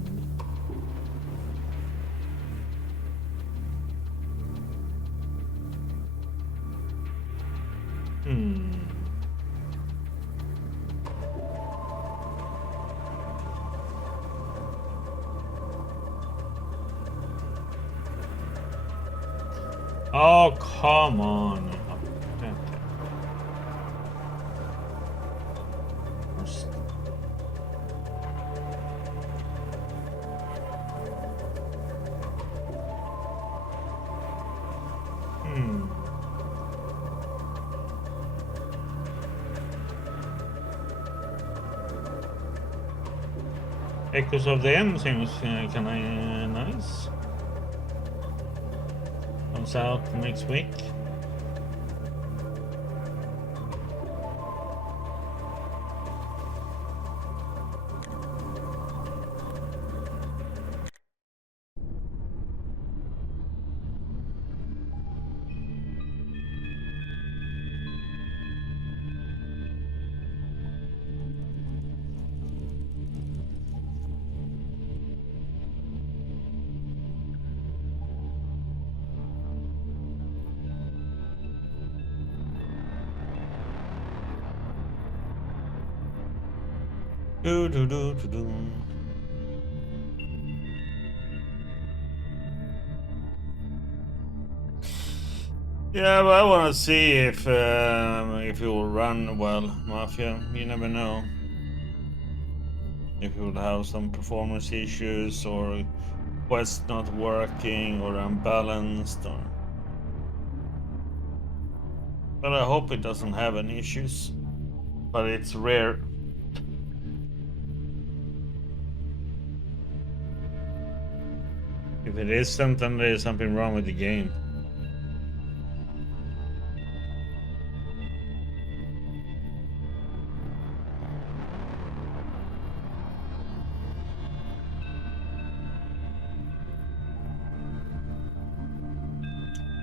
Oh, come on. Echoes of the End seems kind of nice. Comes out next week. Do do do do do. Yeah, but I want to see if it will run well, Mafia. You never know. If it will have some performance issues or quest not working or unbalanced or. But I hope it doesn't have any issues. But it's rare. If it isn't, then there's something wrong with the game.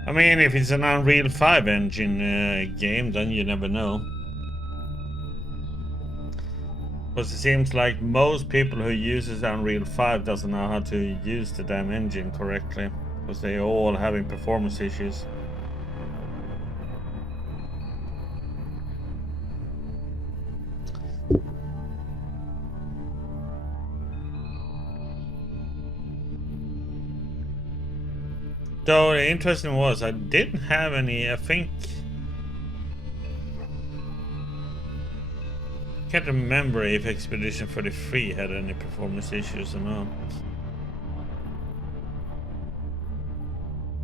I mean, if it's an Unreal 5 engine game, then you never know. Because it seems like most people who uses Unreal 5 doesn't know how to use the damn engine correctly. Because they're all having performance issues. Though the interesting was, I didn't have any, I think... Can't remember if Expedition 33 had any performance issues or not.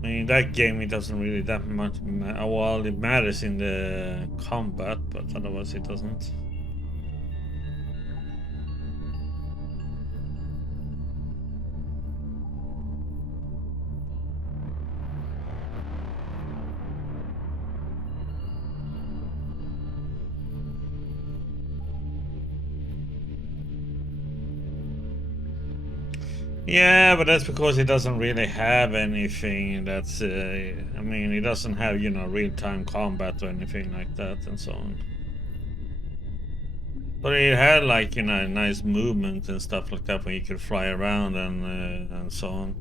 I mean, that game, it doesn't really that much matter. Well, it matters in the combat, but otherwise it doesn't. Yeah, but that's because it doesn't really have anything that's, I mean, it doesn't have, you know, real-time combat or anything like that and so on. But it had, like, you know, nice movement and stuff like that when you could fly around and so on.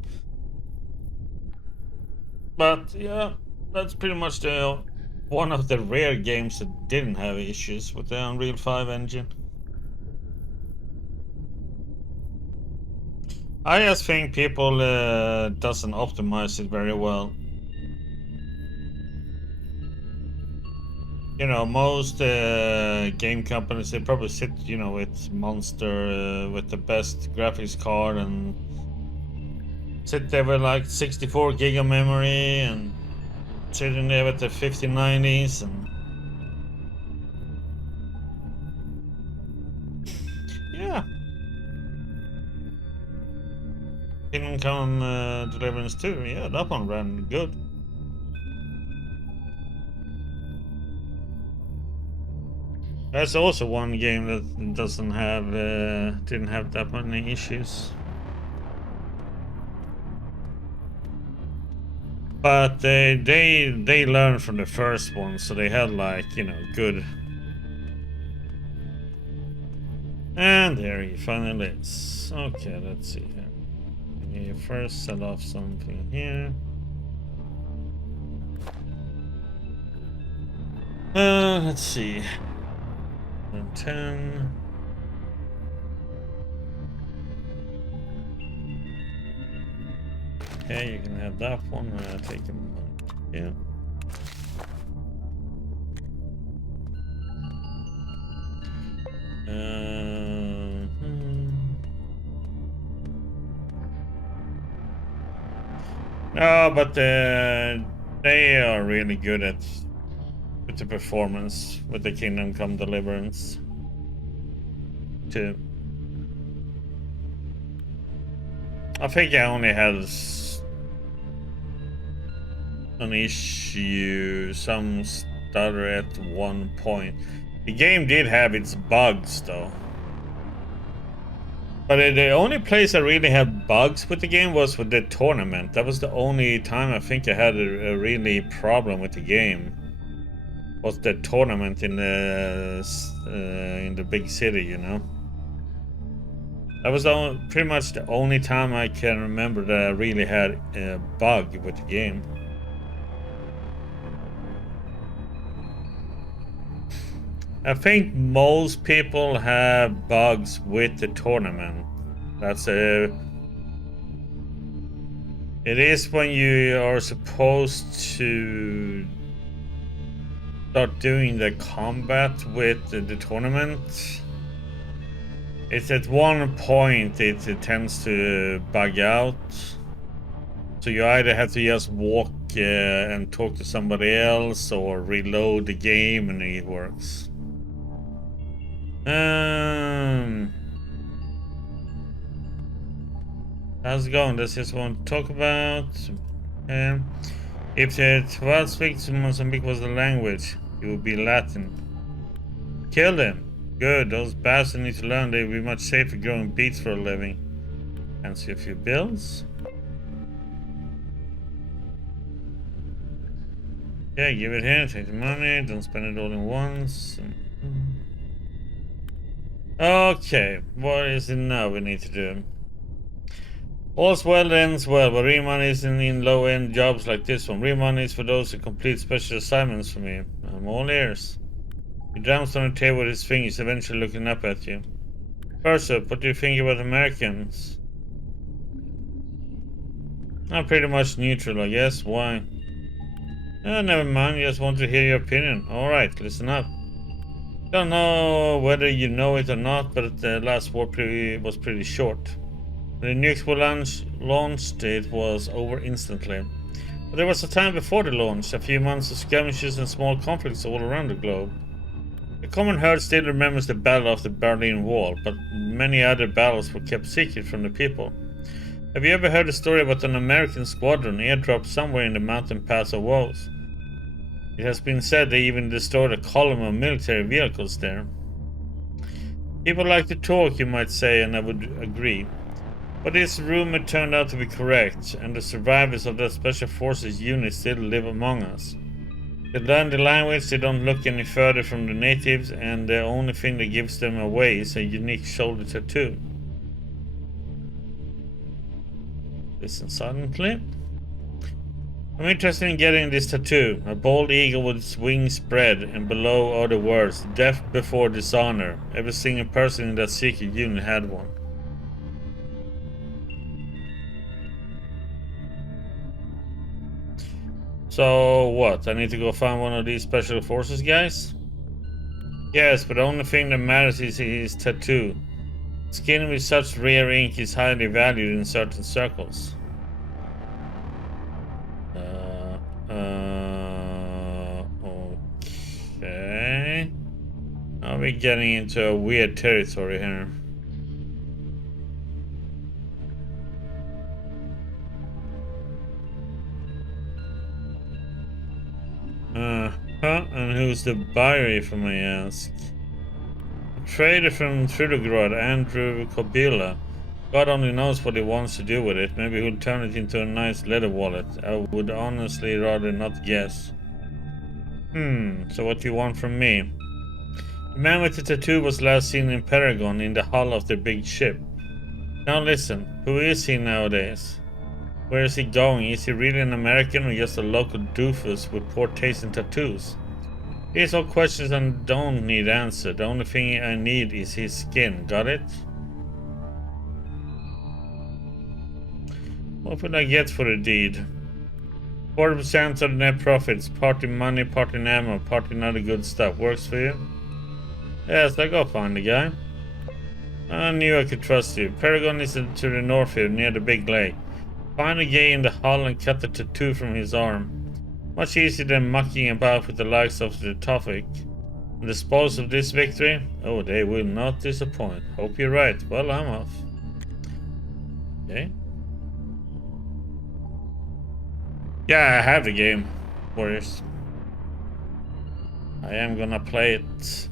But, yeah, that's pretty much the one of the rare games that didn't have issues with the Unreal 5 engine. I just think people doesn't optimize it very well. You know, most game companies, they probably sit, you know, with Monster with the best graphics card and sit there with like 64 gig of memory and sitting there with the 5090s and yeah. Kingdom Come Deliverance 2, yeah, that one ran good. That's also one game that doesn't have didn't have that many issues. But they learned from the first one, so they had like, you know, good. And there he finally is. Okay, let's see here. Let me first set off something here. Let's see. 10. Okay, you can have that one. Take him. Yeah. No, but they are really good at with the performance with the Kingdom Come Deliverance too. I think I only had an issue, some stutter at one point. The game did have its bugs though. But the only place I really had bugs with the game was with the tournament. That was the only time I think I had a really problem with the game. Was the tournament in the big city, you know? That was pretty much the only time I can remember that I really had a bug with the game. I think most people have bugs with the tournament. That's it is when you are supposed to start doing the combat with the tournament. It's at one point it tends to bug out. So you either have to just walk and talk to somebody else or reload the game and it works. How's it going? That's just want to talk about. If the 12 speaks to Mozambique was the language, it would be Latin. Kill them. Good. Those bastards need to learn they will be much safer growing beets for a living. Answer a few bills. Yeah, give it here. Take the money. Don't spend it all in once. Okay, what is it now we need to do? All's well that ends well, but real money isn't in low-end jobs like this one. Real money is for those who complete special assignments for me. I'm all ears. He drums on the table with his fingers, eventually looking up at you. First up, what do you think about Americans? I'm pretty much neutral, I guess. Why? Never mind, just want to hear your opinion. Alright, listen up. Don't know whether you know it or not, but the last war was pretty short. When the nukes were launched, it was over instantly. But there was a time before the launch, a few months of skirmishes and small conflicts all around the globe. The common herd still remembers the Battle of the Berlin Wall, but many other battles were kept secret from the people. Have you ever heard the story about an American squadron airdropped somewhere in the mountain pass of Woes? It has been said they even destroyed a column of military vehicles there. People like to talk, you might say, and I would agree. But this rumor turned out to be correct, and the survivors of that Special Forces unit still live among us. They learn the language, they don't look any further from the natives, and the only thing that gives them away is a unique shoulder tattoo. Listen silently. I'm interested in getting this tattoo. A bald eagle with its wings spread, and below are the words, "Death before dishonor." Every single person in that secret unit had one. So what? I need to go find one of these special forces guys? Yes, but the only thing that matters is his tattoo. Skin with such rare ink is highly valued in certain circles. Okay. Now we're getting into a weird territory here. And who's the buyer, if I may ask? A trader from Trudograd, Andrew Kobila. God only knows what he wants to do with it. Maybe he'll turn it into a nice leather wallet. I would honestly rather not guess. So what do you want from me? The man with the tattoo was last seen in Paragon in the hull of the big ship. Now listen, who is he nowadays? Where is he going? Is he really an American or just a local doofus with poor taste in tattoos? These are questions I don't need answered. The only thing I need is his skin. Got it? What would I get for the deed? 40% of the net profits. Part in money, part in ammo, part in other good stuff. Works for you? Yes, I go find the guy. I knew I could trust you. Paragon is to the north here, near the big lake. Find a guy in the hull and cut the tattoo from his arm. Much easier than mucking about with the likes of the Tofik. And the spoils of this victory? Oh, they will not disappoint. Hope you're right. Well, I'm off. Okay. Yeah, I have the game, Warriors. I am gonna play it.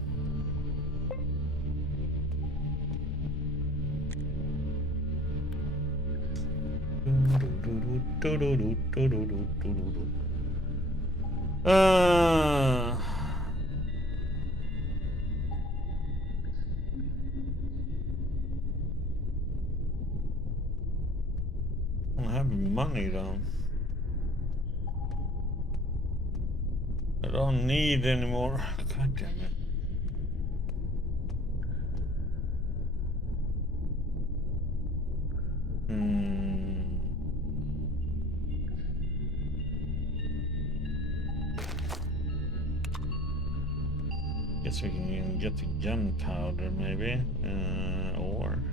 I don't have money though. I don't need anymore. God damn it. Guess we can get the gunpowder maybe, or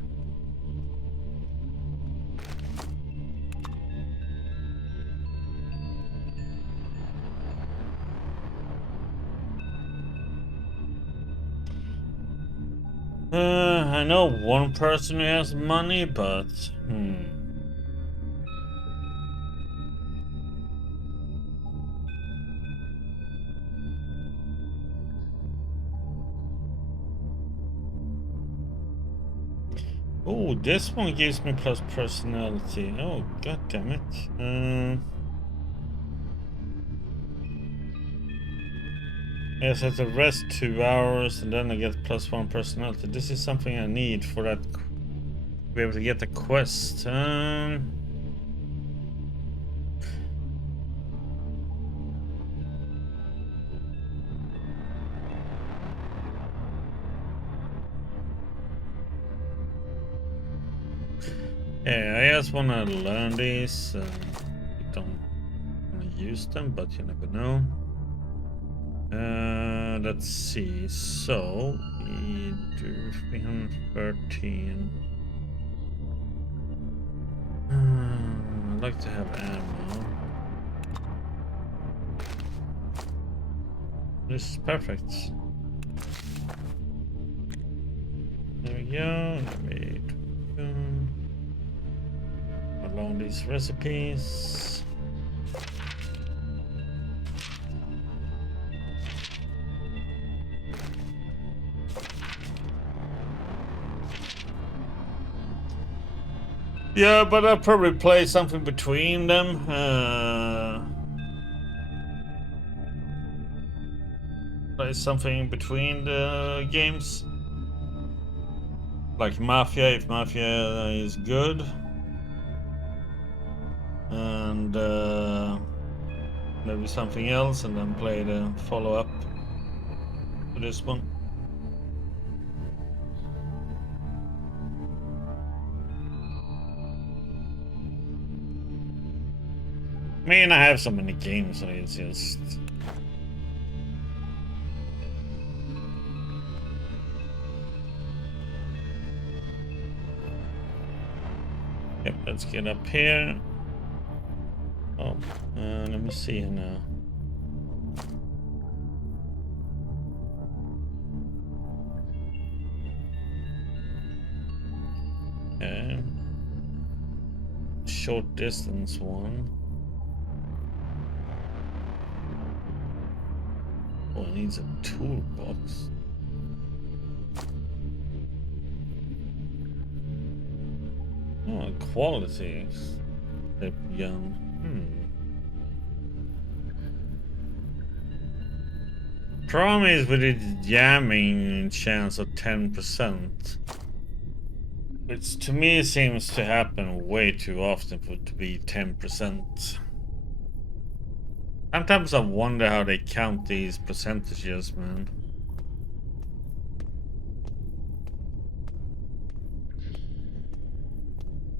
I know one person who has money, but oh, this one gives me plus personality. Oh, god damn it. Yes, I have to rest 2 hours and then I get +1 personality. This is something I need for that to be able to get the quest. Yeah, I just want to learn these. Don't want to use them, but you never know. Let's see. So we do 313. I'd like to have ammo. This is perfect. There we go. Along these recipes. Yeah, but I'll probably play something between them. Play something between the games. Like Mafia, if Mafia is good. And maybe something else, and then play the follow-up to this one. I mean, I have so many games, so it's just... Yep, let's get up here. Oh, let me see here now. Okay. Short distance one. Oh, it needs a toolbox. Oh, quality. Step young. Problem is with its jamming chance of 10%. Which to me seems to happen way too often for it to be 10%. Sometimes I wonder how they count these percentages, man.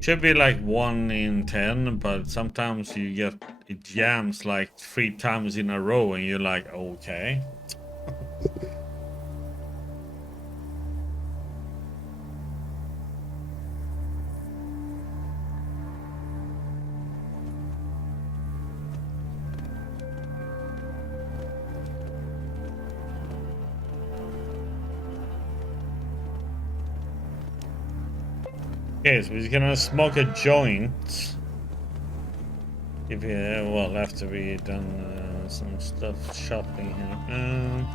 Should be like 1 in 10, but sometimes you get it jams like 3 times in a row and you're like, okay. Okay, so we're gonna smoke a joint. If you, well, after we done some stuff shopping here.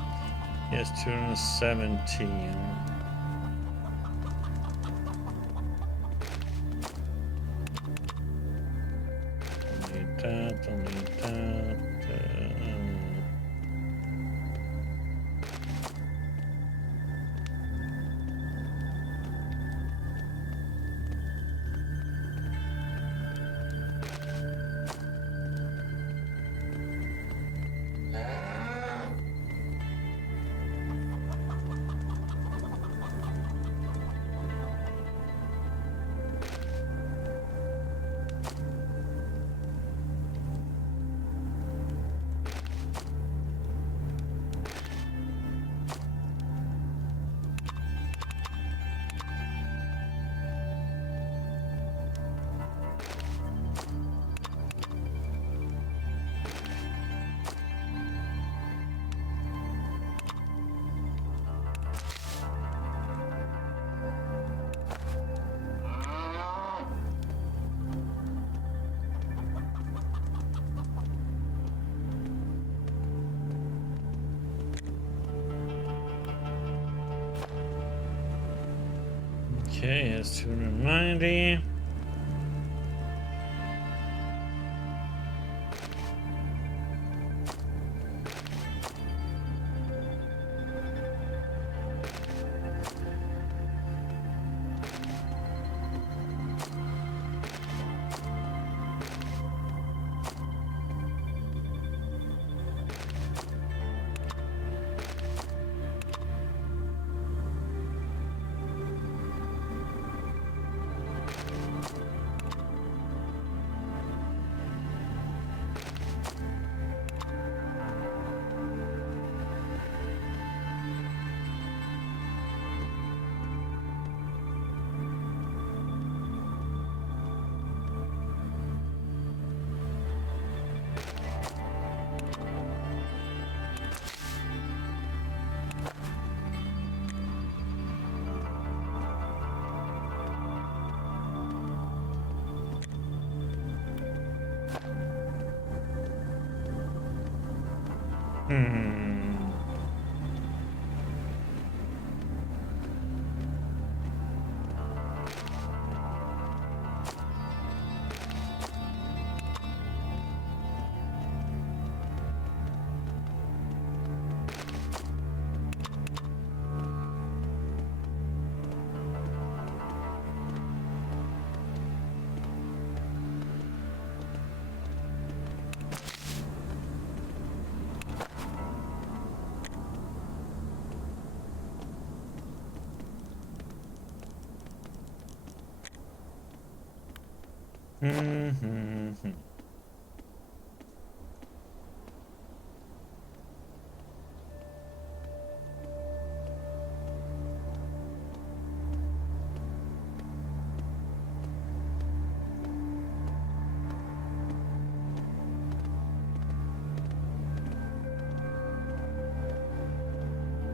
Yes, 217. Don't need that, don't need that. Okay, it's 290.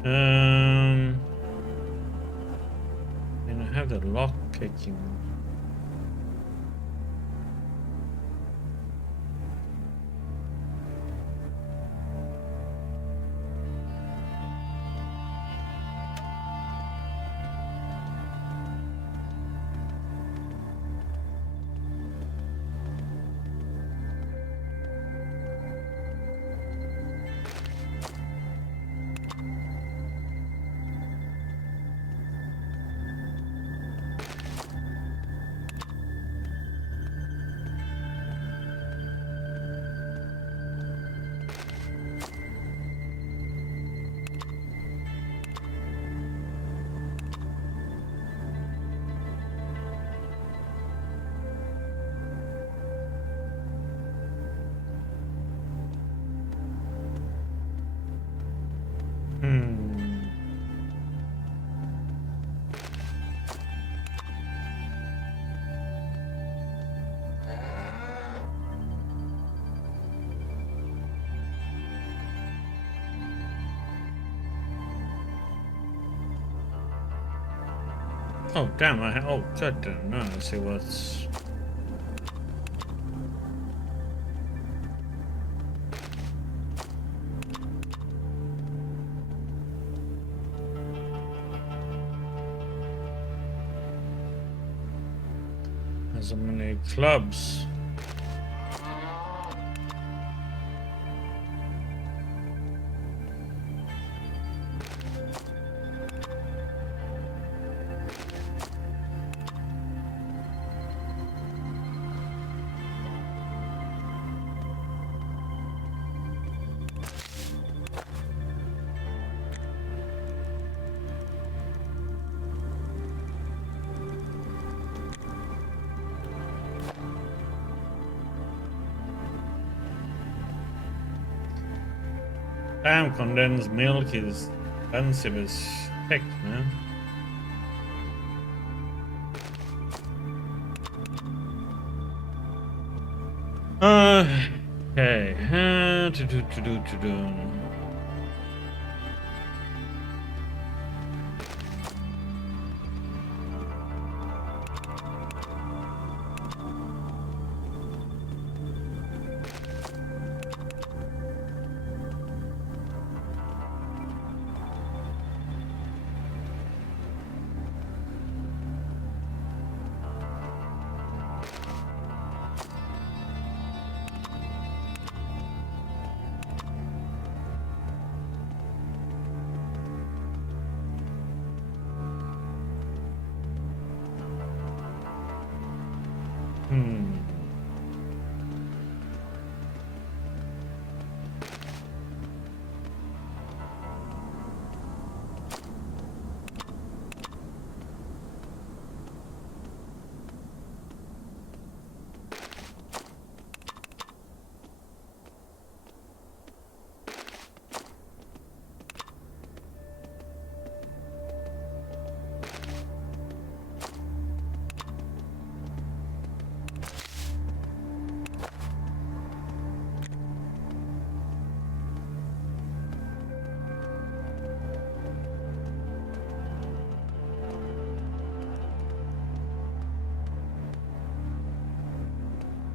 And I have the lock picking. Oh damn! Oh god damn! No, let's see what's. There's so many clubs. Damn, condensed milk is expensive as heck, man. Okay.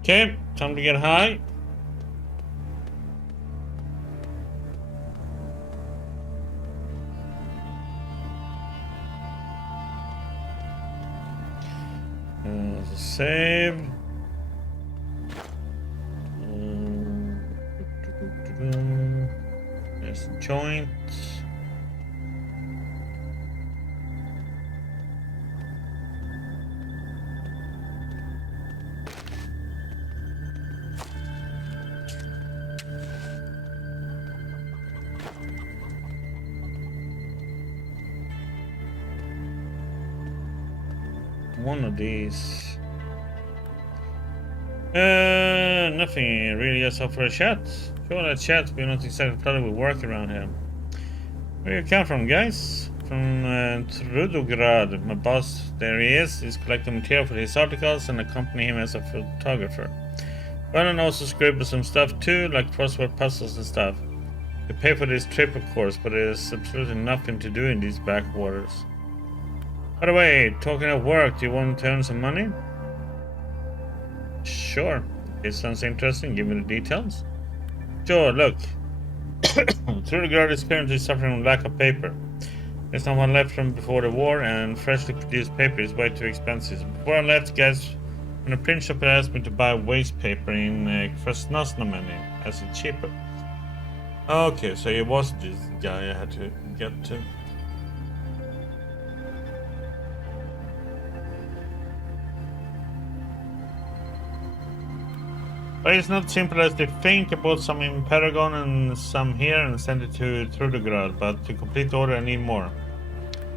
Okay, time to get high. Save. There's the joint. One of these. Nothing really, just up for a chat. Sure, that chat, we're not exactly flooded with work around here. Where you come from, guys? From Trudograd. My boss, there he is. He's collecting material for his articles and accompany him as a photographer. Well, and also scribble some stuff too, like crossword puzzles and stuff. You pay for this trip, of course, but there's absolutely nothing to do in these backwaters. By the way, talking of work, do you want to earn some money? Sure. It sounds interesting. Give me the details. Sure, look. Trudegard is currently suffering from lack of paper. There's no one left from before the war, and freshly produced paper is way too expensive. Before I left, guys, when the print shop asked me to buy waste paper in Krasnosnameni as it's cheaper. Okay, so it was this guy I had to get to. But it's not simple as they think. I bought some in Paragon and some here and sent it to Trudegard, but to complete the order I need more.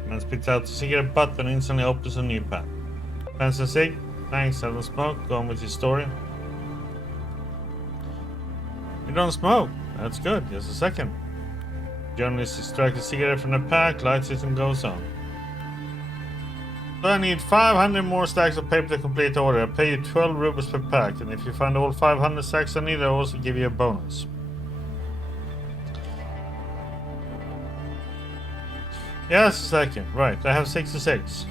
Man spits out the cigarette butt and instantly opens a new pack. Fancy a cig? Thanks, I don't smoke. Go on with your story. You don't smoke? That's good. Just a second. Journalist extracts a cigarette from the pack, lights it and goes on. So I need 500 more stacks of paper to complete the order. I pay you 12 rubles per pack, and if you find all 500 stacks I need, I also give you a bonus. Yes, a second. Right, I have 66.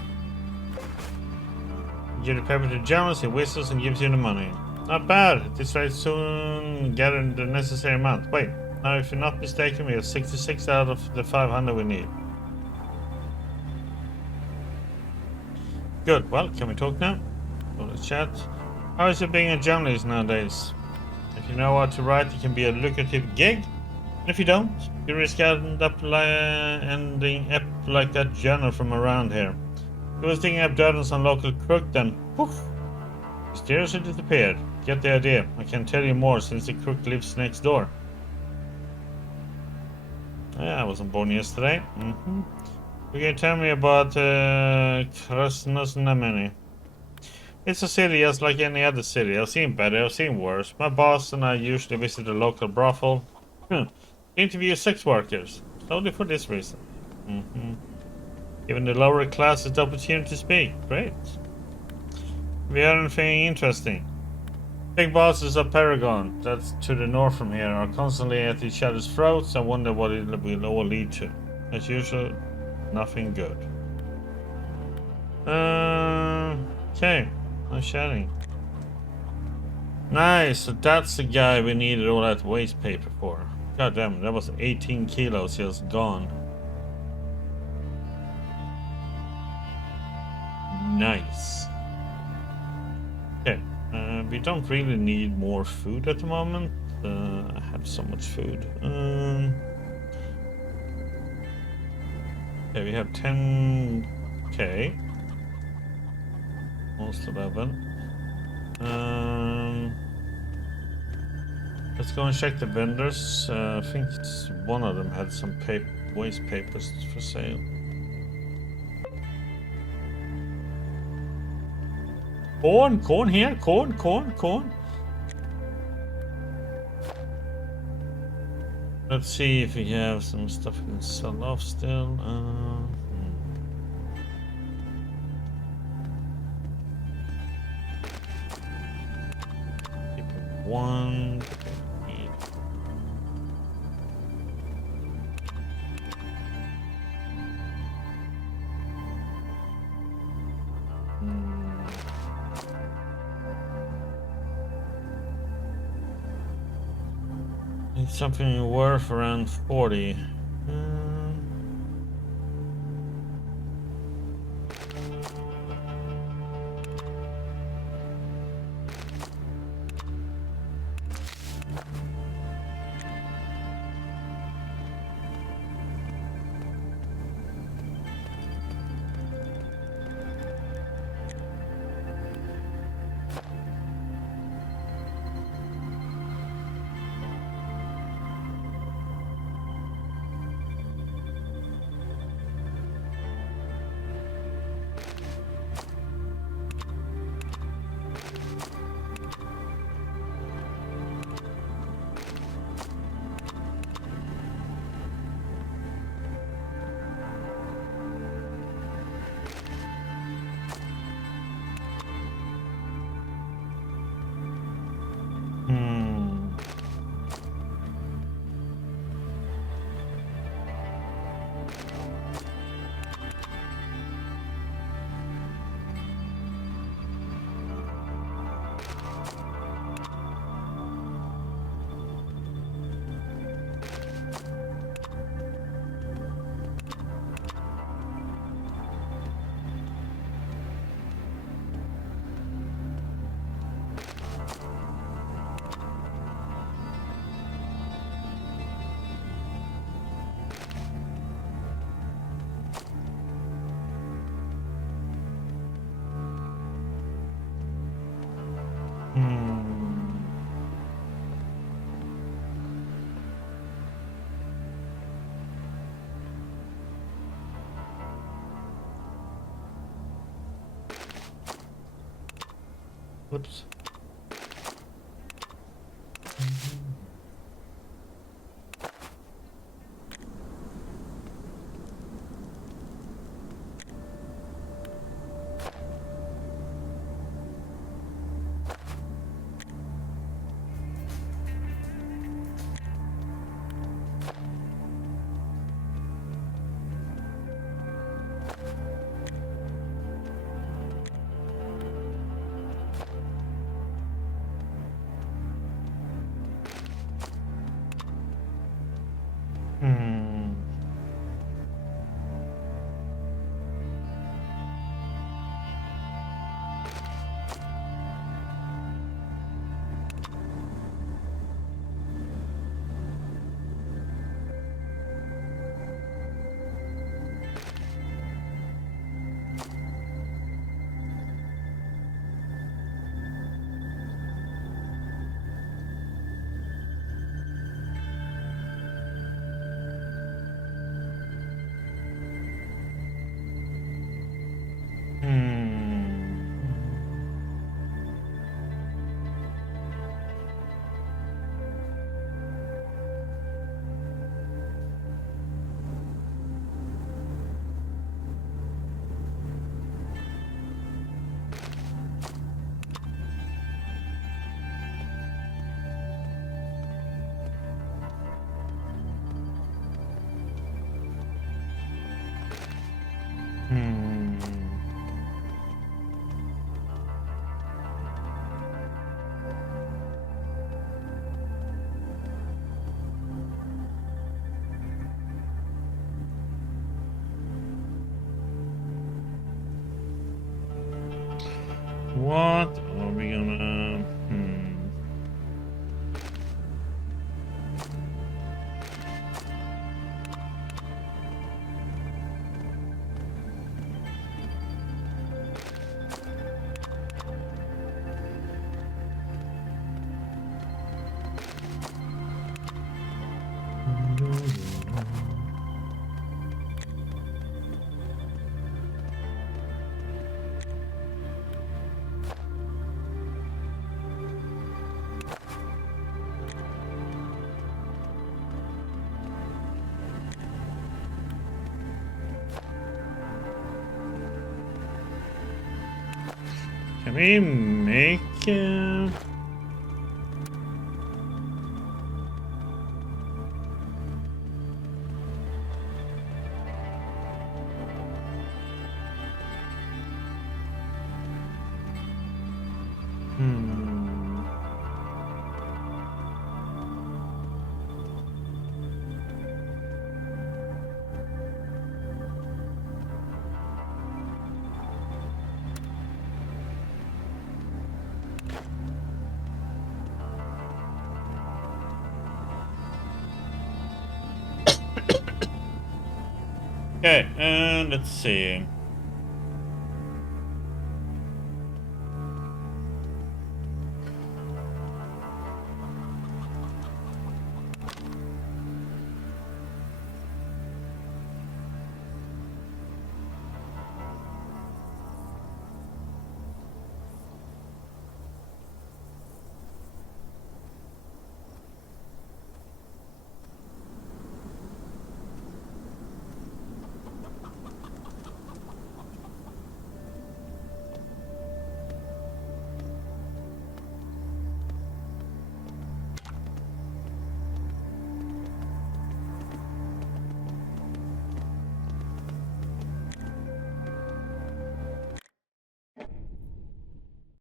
Give the paper to Jones, he whistles and gives you the money. Not bad. At this rate, soon gather the necessary amount. Wait, now if you're not mistaken, we have 66 out of the 500 we need. Good. Well, can we talk now? Let's chat. How is it being a journalist nowadays? If you know what to write, it can be a lucrative gig. And if you don't, you risk ending up like that journal from around here. He was thinking of döding some local crook, then poof! Mysteriously disappeared. Get the idea. I can tell you more since the crook lives next door. Yeah, I wasn't born yesterday. You can tell me about Krasnosnameni. It's a city just like any other city. I've seen better, I've seen worse. My boss and I usually visit a local brothel. Interview sex workers. Only for this reason. Giving the lower classes the opportunity to speak. Great. Have you heard anything interesting? Big bosses of Paragon, that's to the north from here, are constantly at each other's throats. I wonder what it will all lead to. As usual, nothing good. Okay, I'm chatting. Nice, so that's the guy we needed all that waste paper for. God damn, that was 18 kilos just gone. Nice. Okay, we don't really need more food at the moment. I have so much food. Okay, we have 10k. Almost 11. Let's go and check the vendors. I think one of them had some waste papers for sale. Corn here, corn. Let's see if we have some stuff we can sell off still. One. Need something worth around 40. Whoops. Hmm. Hmm. What are we gonna... Can we make... Okay, let's see.